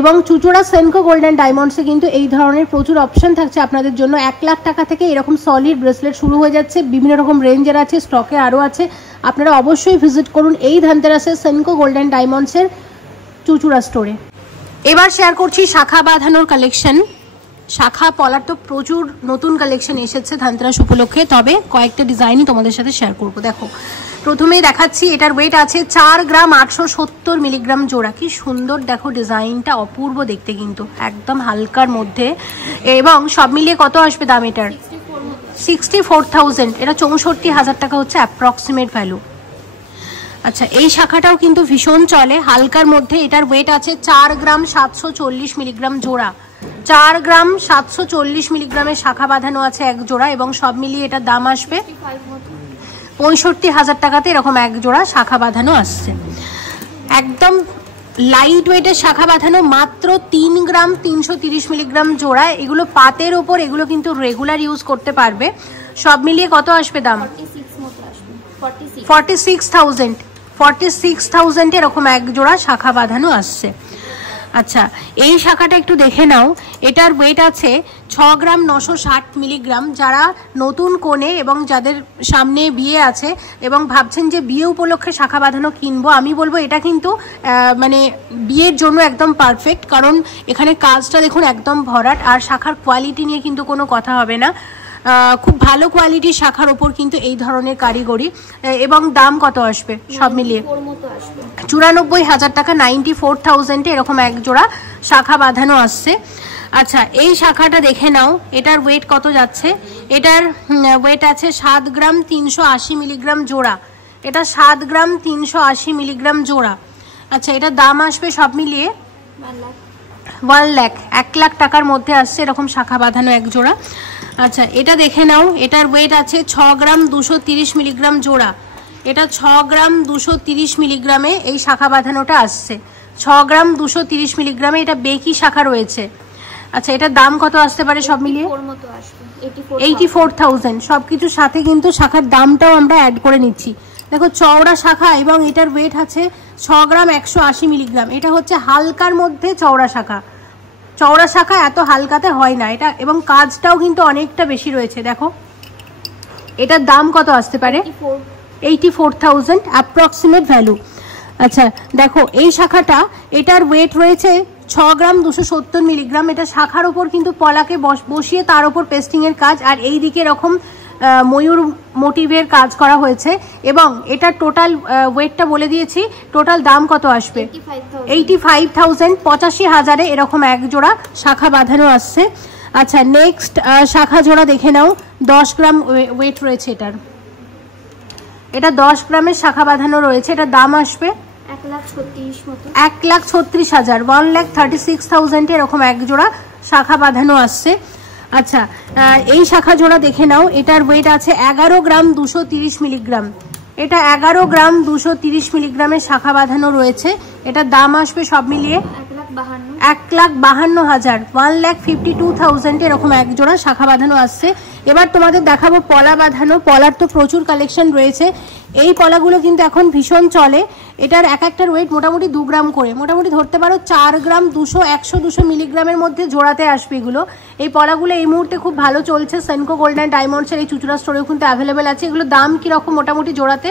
এবং চুচুড়া সেনকো গোল্ডেন ডায়মন্ডসে কিন্তু এই ধরনের প্রচুর অপশন থাকছে আপনাদের জন্য। 1 লাখ টাকা থেকে এরকম সলিড ব্রেসলেট শুরু হয়ে যাচ্ছে। বিভিন্ন রকম রেঞ্জের আছে, স্টকে আরও আছে। আপনারা অবশ্যই ভিজিট করুন এই ধনতেরাসে সেনকো গোল্ডেন ডায়মন্ডসের চুচুড়া স্টোরে। এবার শেয়ার করছি শাখা বাঁধানোর কালেকশন। শাখা পলার তো প্রচুর নতুন কালেকশন এসেছে ধনতেরাস উপলক্ষে, তবে কয়েকটা ডিজাইনই তোমাদের সাথে শেয়ার করব। দেখো, প্রথমেই দেখাচ্ছি। এটার ওয়েট আছে 4 গ্রাম 870 মিলিগ্রাম জোড়া। কি সুন্দর দেখো ডিজাইনটা, অপূর্ব দেখতে, কিন্তু একদম হালকার মধ্যে। এবং সব মিলিয়ে কত আসবে দাম এটার? 64,000। এটা 64,000 টাকা হচ্ছে অ্যাপ্রক্সিমেট ভ্যালু। আচ্ছা, এই শাখাটাও কিন্তু ভীষণ চলে, হালকার মধ্যে। এটার ওয়েট আছে 4 গ্রাম 740 মিলিগ্রাম জোড়া। 4 গ্রাম 740 মিলিগ্রামের শাখা বাঁধানো আছে এক জোড়া, এবং সব মিলিয়ে এটার দাম আসবে 65,000 টাকাতে এরকম এক জোড়া শাখা বাঁধানো আসছে। একদম লাইট ওয়েটের শাখা বাঁধানো, মাত্র 3 গ্রাম 330 মিলিগ্রাম জোড়া। এগুলো পাতের ওপর, এগুলো কিন্তু রেগুলার ইউজ করতে পারবে। সব মিলিয়ে কত আসবে দাম? 46,000 এরকম এক জোড়া শাখা বাঁধানো আসছে। আচ্ছা, এই শাখাটা একটু দেখে নাও। এটার ওয়েট আছে 6 গ্রাম 960 মিলিগ্রাম। যারা নতুন কনে এবং যাদের সামনে বিয়ে আছে এবং ভাবছেন যে বিয়ে উপলক্ষে শাখা বাঁধানো কিনবো, আমি বলবো এটা কিন্তু মানে বিয়ের জন্য একদম পারফেক্ট। কারণ এখানে কাজটা দেখুন একদম ভরাট, আর শাখার কোয়ালিটি নিয়ে কিন্তু কোনো কথা হবে না। খুব ভালো কোয়ালিটির শাখার ওপর কিন্তু এই ধরনের কারিগরি। এবং দাম কত আসবে সব মিলিয়ে? 94,000 টাকা, 94,000 এরকম এক জোড়া শাখা বাঁধানো আসছে। আচ্ছা, এই শাখাটা দেখে নাও। এটার ওয়েট কত যাচ্ছে? এটার ওয়েট আছে 7 গ্রাম 380 মিলিগ্রাম জোড়া। এটা 7 গ্রাম 380 মিলিগ্রাম জোড়া। আচ্ছা, এটার দাম আসবে সব মিলিয়ে 1 লাখ, 1 লাখ টাকার মধ্যে আসছে এরকম শাখা বাঁধানো এক জোড়া। আচ্ছা, এটা দেখে নাও। এটার ওয়েট আছে 6 গ্রাম 230 মিলিগ্রাম জোড়া। এটা 6 গ্রাম 230 মিলিগ্রামে এই শাখা বাঁধানোটা আসছে। 6 গ্রাম 230 মিলিগ্রামে এটা বেকি শাখা রয়েছে। আচ্ছা, এটার দাম কত আসতে পারে সব মিলিয়ে? 84,000। সবকিছুর সাথে কিন্তু শাখার দামটাও আমরা অ্যাড করে নিচ্ছি। দেখো, চওড়া শাখা এবং এটার ওয়েট আছে 6 গ্রাম 180 মিলিগ্রাম। এটা হচ্ছে হালকার মধ্যে চওড়া শাখা। চওড়া শাখা এত হালকাতে হয় না এটা, এবং কাজটাও কিন্তু অনেকটা বেশি রয়েছে। দেখো, এটার দাম কত আসতে পারে? 84,000 অ্যাপ্রক্সিমেট ভ্যালু। আচ্ছা, দেখো এই শাখাটা, এটার ওয়েট রয়েছে 6 গ্রাম 270 মিলিগ্রাম। এটা শাখার ওপর কিন্তু পলাকে বসিয়ে তার উপর পেস্টিং এর কাজ, আর এই দিকে এরকম ময়ূর মোটিভের কাজ করা হয়েছে। এবং এটা টোটাল ওয়েটটা বলে দিয়েছি। টোটাল দাম কত আসবে? 85,000, 85,000 এরকম এক জোড়া শাখা বাঁধানো আসছে। আচ্ছা, নেক্সট শাখা জোড়া দেখে নাও। 10 গ্রাম ওয়েট রয়েছে এটার। এটা 10 গ্রামের শাখা বাঁধানো রয়েছে। এটার দাম আসবে 1,36,000, 1,36,000 এরকম এক জোড়া শাখা বাঁধানো আসছে। আচ্ছা, এই শাখা জোড়া দেখে নাও। এটার ওয়েট আছে 11 গ্রাম 230 মিলিগ্রাম। এটা 11 গ্রাম 230 মিলিগ্রামের শাখা বাঁধানো রয়েছে। এটার দাম আসবে সব মিলিয়ে 1,52,000, 1,52,000 এরকম এক জোড়া শাখা বাঁধানো আসছে। এবার তোমাদের দেখাবো পলা বাঁধানো। পলার তো প্রচুর কালেকশন রয়েছে। এই পলাগুলো কিন্তু এখন ভীষণ চলে। এটার এক একটার ওয়েট মোটামুটি 2 গ্রাম করে, মোটামুটি ধরতে পারো 4 গ্রাম 100-200 মিলিগ্রামের মধ্যে জোড়াতে আসবে এগুলো। এই পলাগুলো এই মুহূর্তে খুব ভালো চলছে। সেনকো গোল্ড অ্যান্ড ডায়মন্ডসের এই চুচুড়া স্টোরেও কিন্তু অ্যাভেলেবেল আছে। এগুলো দাম কিরকম মোটামুটি জোড়াতে?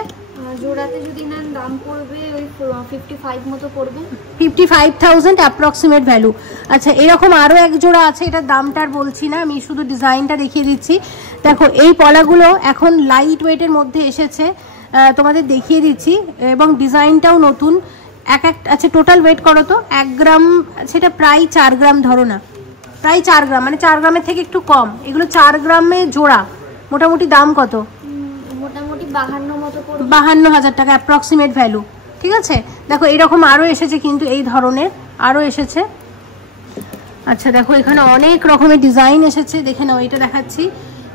জোড়াতে যদি নেন দাম পড়বে ওই 55 মতো পড়বে, 55,000 অ্যাপ্রক্সিমেট ভ্যালু। আচ্ছা, এরকম আরও এক জোড়া আছে। এটার দামটা আর বলছি না, আমি শুধু ডিজাইনটা দেখিয়ে দিচ্ছি। দেখো, এই পলাগুলো এখন লাইট ওয়েটের মধ্যে এসেছে, তোমাদের দেখিয়ে দিচ্ছি, এবং ডিজাইনটাও নতুন। আচ্ছা, টোটাল ওয়েট করো তো। 1 গ্রাম, সেটা প্রায় 4 গ্রাম ধরো না, প্রায় 4 গ্রাম, মানে 4 গ্রামের থেকে একটু কম। এগুলো 4 গ্রামে জোড়া। মোটামুটি দাম কত? মোটামুটি 52 মতো পড়বে, 52,000 টাকা অ্যাপ্রক্সিমেট ভ্যালু। ঠিক আছে, দেখো এরকম আরও এসেছে, কিন্তু এই ধরনের আরও এসেছে। আচ্ছা, দেখো এখানে অনেক রকমের ডিজাইন এসেছে, দেখে নাও। এটা দেখাচ্ছি।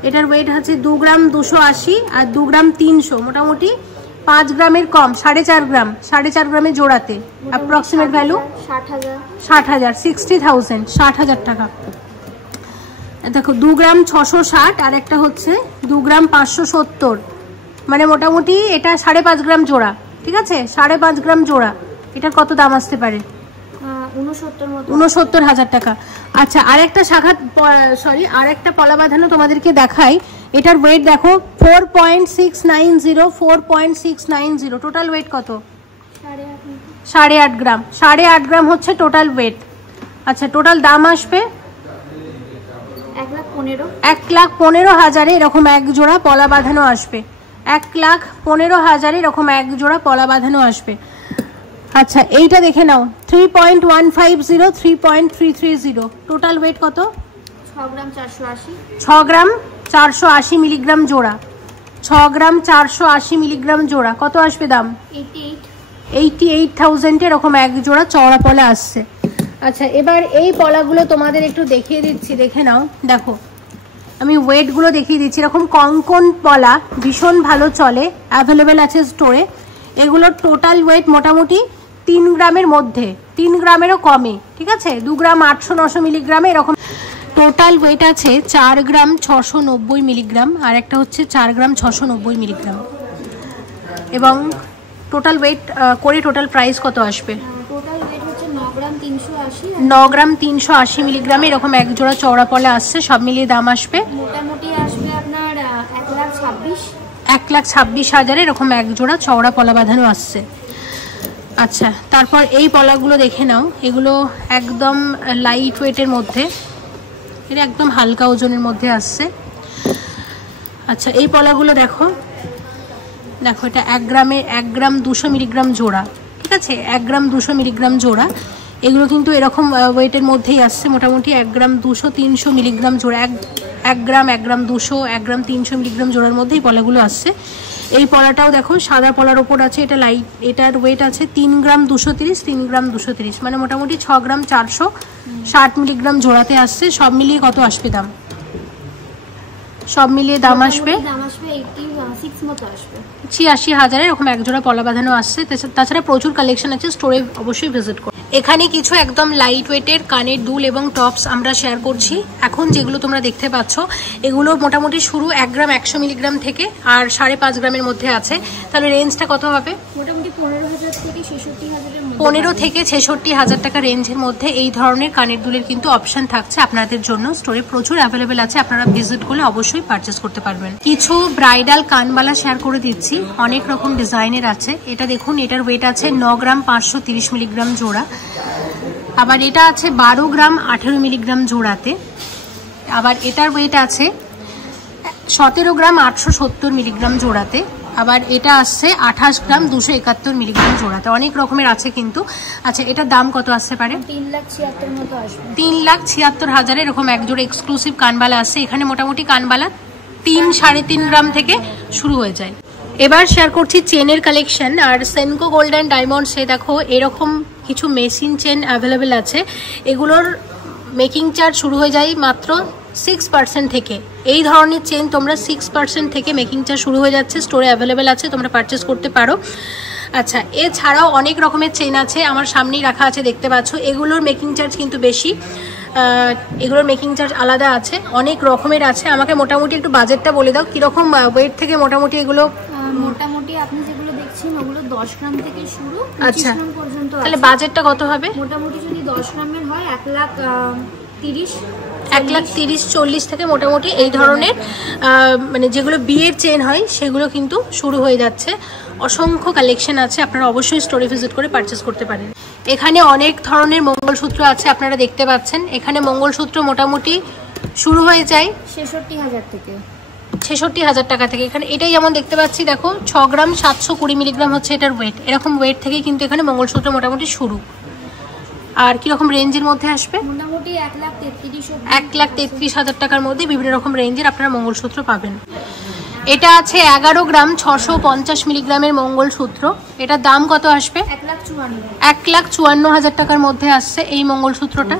এটার ওয়েট আছে 2 গ্রাম 280 আর 2 গ্রাম 300, মোটামুটি 5 গ্রামের কম, 4.5 গ্রাম, 4.5 গ্রামের জোড়াতে। অ্যাপ্রক্সিমেট ভ্যালু 60,000, 60,000, 60,000 টাকা। দেখো, 2 গ্রাম 660 আর একটা হচ্ছে 2 গ্রাম 570, মানে মোটামুটি এটা 5.5 গ্রাম জোড়া। ঠিক আছে, 5.5 গ্রাম জোড়া। এটার কত দাম আসতে পারে? 69,000 টাকা। আচ্ছা, আরেকটা শাখা, সরি, আরেকটা পলা বাঁধানো তোমাদেরকে দেখাই। এটার ওয়েট দেখো 4.690, 4.690। টোটাল ওয়েট কত? 8.5 গ্রাম, 8.5 গ্রাম হচ্ছে টোটাল ওয়েট। আচ্ছা, টোটাল দাম আসবে 1,15,000 এরকম এক জোড়া পলা বাঁধানো আসবে। 1,15,000 এরকম এক জোড়া পলা বাঁধানো আসবে। আচ্ছা, এইটা দেখে নাও। 3.150, 3.330। টোটাল ওয়েট কত? 6 গ্রাম 480 মিলিগ্রাম জোড়া। 6 গ্রাম 480 মিলিগ্রাম জোড়া। কত আসবে দাম? 88,000 এরকম এক জোড়া চওড়া পলা আসছে। আচ্ছা, এবার এই পলাগুলো তোমাদের একটু দেখিয়ে দিচ্ছি, দেখে নাও। দেখো, আমি ওয়েটগুলো দেখিয়ে দিচ্ছি। এরকম কঙ্কন পলা ভীষণ ভালো চলে, অ্যাভেলেবেল আছে স্টোরে। এগুলোর টোটাল ওয়েট মোটামুটি 3 গ্রামের মধ্যে, 3 গ্রামেরও কমে। ঠিক আছে, 2 গ্রাম 800-900 মিলিগ্রামে এরকম। টোটাল ওয়েট আছে 4 গ্রাম 690 মিলিগ্রাম, আর একটা হচ্ছে 4 গ্রাম 690 মিলিগ্রাম। এবং টোটাল ওয়েট করে টোটাল প্রাইস কত আসবে? টোটাল ওয়েট হচ্ছে 9 গ্রাম 9 গ্রাম 380 মিলিগ্রাম এরকম এক জোড়া চওড়া পলা আসছে। সব মিলিয়ে দাম আসবে মোটামুটি আসবে আপনার 1,26,000 এরকম এক জোড়া চওড়া পলা বাঁধানো আসছে। আচ্ছা, তারপর এই পলাগুলো দেখে নাও, এগুলো একদম লাইট ওয়েটের মধ্যে, এটা একদম হালকা ওজনের মধ্যে আসছে। আচ্ছা, এই পলাগুলো দেখো, এটা 1 গ্রাম 200 মিলিগ্রাম জোড়া, ঠিক আছে, 1 গ্রাম 200 মিলিগ্রাম জোড়া। এগুলো কিন্তু এরকম ওয়েটের মধ্যেই আসছে, মোটামুটি 1 গ্রাম 200-300 মিলিগ্রাম জোড়া, 1 গ্রাম 200, 1 গ্রাম 300 মিলিগ্রাম জোড়ার মধ্যেই পলাগুলো আসছে। এই পলাটাও দেখো সাদা পলার ওপর আছে, এটা লাইট, এটার ওয়েট আছে 3 গ্রাম 230, মানে মোটামুটি 6 গ্রাম 460 মিলিগ্রাম জোড়াতে আসছে। সব মিলিয়ে কত আসবে দাম? সব মিলিয়ে দাম আসবে 86,000 এরকম এক জোড়া পলা বাঁধানো আসছে। তাছাড়া প্রচুর কালেকশন আছে, স্টোরে অবশ্যই ভিজিট করো। এখানে কিছু একদম লাইট ওয়েটের কানের দুল এবং টপস আমরা শেয়ার করছি। এখন যেগুলো তোমরা দেখতে পাচ্ছ এগুলো মোটামুটি শুরু 1 গ্রাম 100 মিলিগ্রাম থেকে আর 5.5 গ্রামের মধ্যে আছে। তাহলে রেঞ্জটা কত হবে? মোটামুটি 15,000 থেকে 66,000 15 থেকে 66,000 টাকা রেঞ্জের মধ্যে এই ধরনের কানের দুলের কিন্তু অপশন থাকছে আপনাদের জন্য। স্টোরে প্রচুর অ্যাভেলেবেল আছে, আপনারা ভিজিট করলে অবশ্যই পারচেস করতে পারবেন। কিছু ব্রাইডাল কানবালা শেয়ার করে দিচ্ছি, অনেক রকম ডিজাইনের আছে। এটা দেখুন, এটার ওয়েট আছে 9 গ্রাম 530 মিলিগ্রাম জোড়া। আবার এটা আছে 12 গ্রাম 18 মিলিগ্রাম জোড়াতে। আবার এটার ওয়েট আছে 17 গ্রাম 870 মিলিগ্রাম জোড়াতে। আবার এটা আসছে 28 গ্রাম 271 মিলিগ্রাম জোড়াতে। অনেক রকমের আছে কিন্তু। আচ্ছা, এটার দাম কত আসতে পারে? 3,76,000 মতো আসবে। 3,76,000 এরকম এক জোড়া এক্সক্লুসিভ কানবালা আছে। এখানে মোটামুটি কানবালা 3-3.5 গ্রাম থেকে শুরু হয়ে যায়। এবার শেয়ার করছি চেনের কালেকশন। আর সেনকো গোল্ড অ্যান্ড ডায়মন্ডসে দেখো এরকম কিছু মেশিন চেন অ্যাভেলেবেল আছে। এগুলোর মেকিং চার্জ শুরু হয়ে যায় মাত্র 6% থেকে। এই ধরনের চেন তোমরা 6% থেকে মেকিং চার্জ শুরু হয়ে যাচ্ছে, স্টোরে অ্যাভেলেবেল আছে, তোমরা পারচেস করতে পারো। আচ্ছা, এছাড়াও অনেক রকমের চেন আছে, আমার সামনেই রাখা আছে, দেখতে পাচ্ছ। এগুলোর মেকিং চার্জ কিন্তু বেশি, এগুলোর মেকিং চার্জ আলাদা আছে, অনেক রকমের আছে। আমাকে মোটামুটি একটু বাজেটটা বলে দাও, কিরকম ওয়েট থেকে মোটামুটি এগুলো? মোটামুটি আপনি যেগুলো দেখছেন ওগুলো 10 গ্রাম থেকে শুরু, 25 আচ্ছা, গ্রাম পর্যন্ত। তাহলে বাজেটটা কত হবে? মোটামুটি যদি 10 গ্রামের হয় 1,30,40 থেকে মোটামুটি এই ধরনের মানে যেগুলো বিয়ের চেন হয় সেগুলো কিন্তু শুরু হয়ে যাচ্ছে। অসংখ্য কালেকশন আছে, আপনারা অবশ্যই স্টোরে ভিজিট করে পারচেস করতে পারেন। এখানে অনেক ধরনের মঙ্গলসূত্র আছে, আপনারা দেখতে পাচ্ছেন। এখানে মঙ্গলসূত্র মোটামুটি শুরু হয়ে যায় 66,000 থেকে, 66,000 টাকা থেকে। এখানে এটাই যেমন দেখতে পাচ্ছি, দেখো 6 গ্রাম 720 মিলিগ্রাম হচ্ছে এটার ওয়েট। এরকম ওয়েট থেকে কিন্তু এখানে মঙ্গলসূত্র মোটামুটি শুরু। আর কিরকম রেঞ্জের মধ্যে আসবে? মোটামুটি 1,33,000 টাকার মধ্যে বিভিন্ন রকম রেঞ্জের আপনারা মঙ্গলসূত্র পাবেন। এটা আছে 11 গ্রাম 650 মিলিগ্রামের মঙ্গলসূত্র। এটার দাম কত আসবে? 1,54,000 টাকার মধ্যে আসছে এই মঙ্গলসূত্রটা।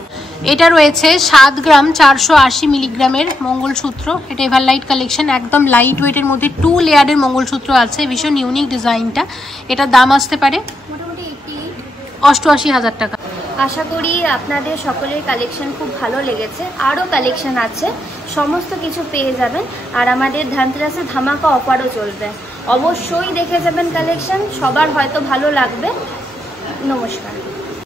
এটা রয়েছে 7 গ্রাম 480 মিলিগ্রামের মঙ্গলসূত্র। এটা এভারলাইট কালেকশন, একদম লাইট ওয়েটের মধ্যে 2 লেয়ারের মঙ্গলসূত্র আছে, ভীষণ ইউনিক ডিজাইনটা। এটার দাম আসতে পারে মোটামুটি 88,000 টাকা। আশা করি আপনাদের সকলের কালেকশন খুব ভালো লেগেছে। আরও কালেকশন আছে, সমস্ত কিছু পেয়ে যাবেন। আর আমাদের ধানতেরাসে ধামাকা অফারও চলবে, অবশ্যই দেখে যাবেন কালেকশন, সবার হয়তো ভালো লাগবে। নমস্কার।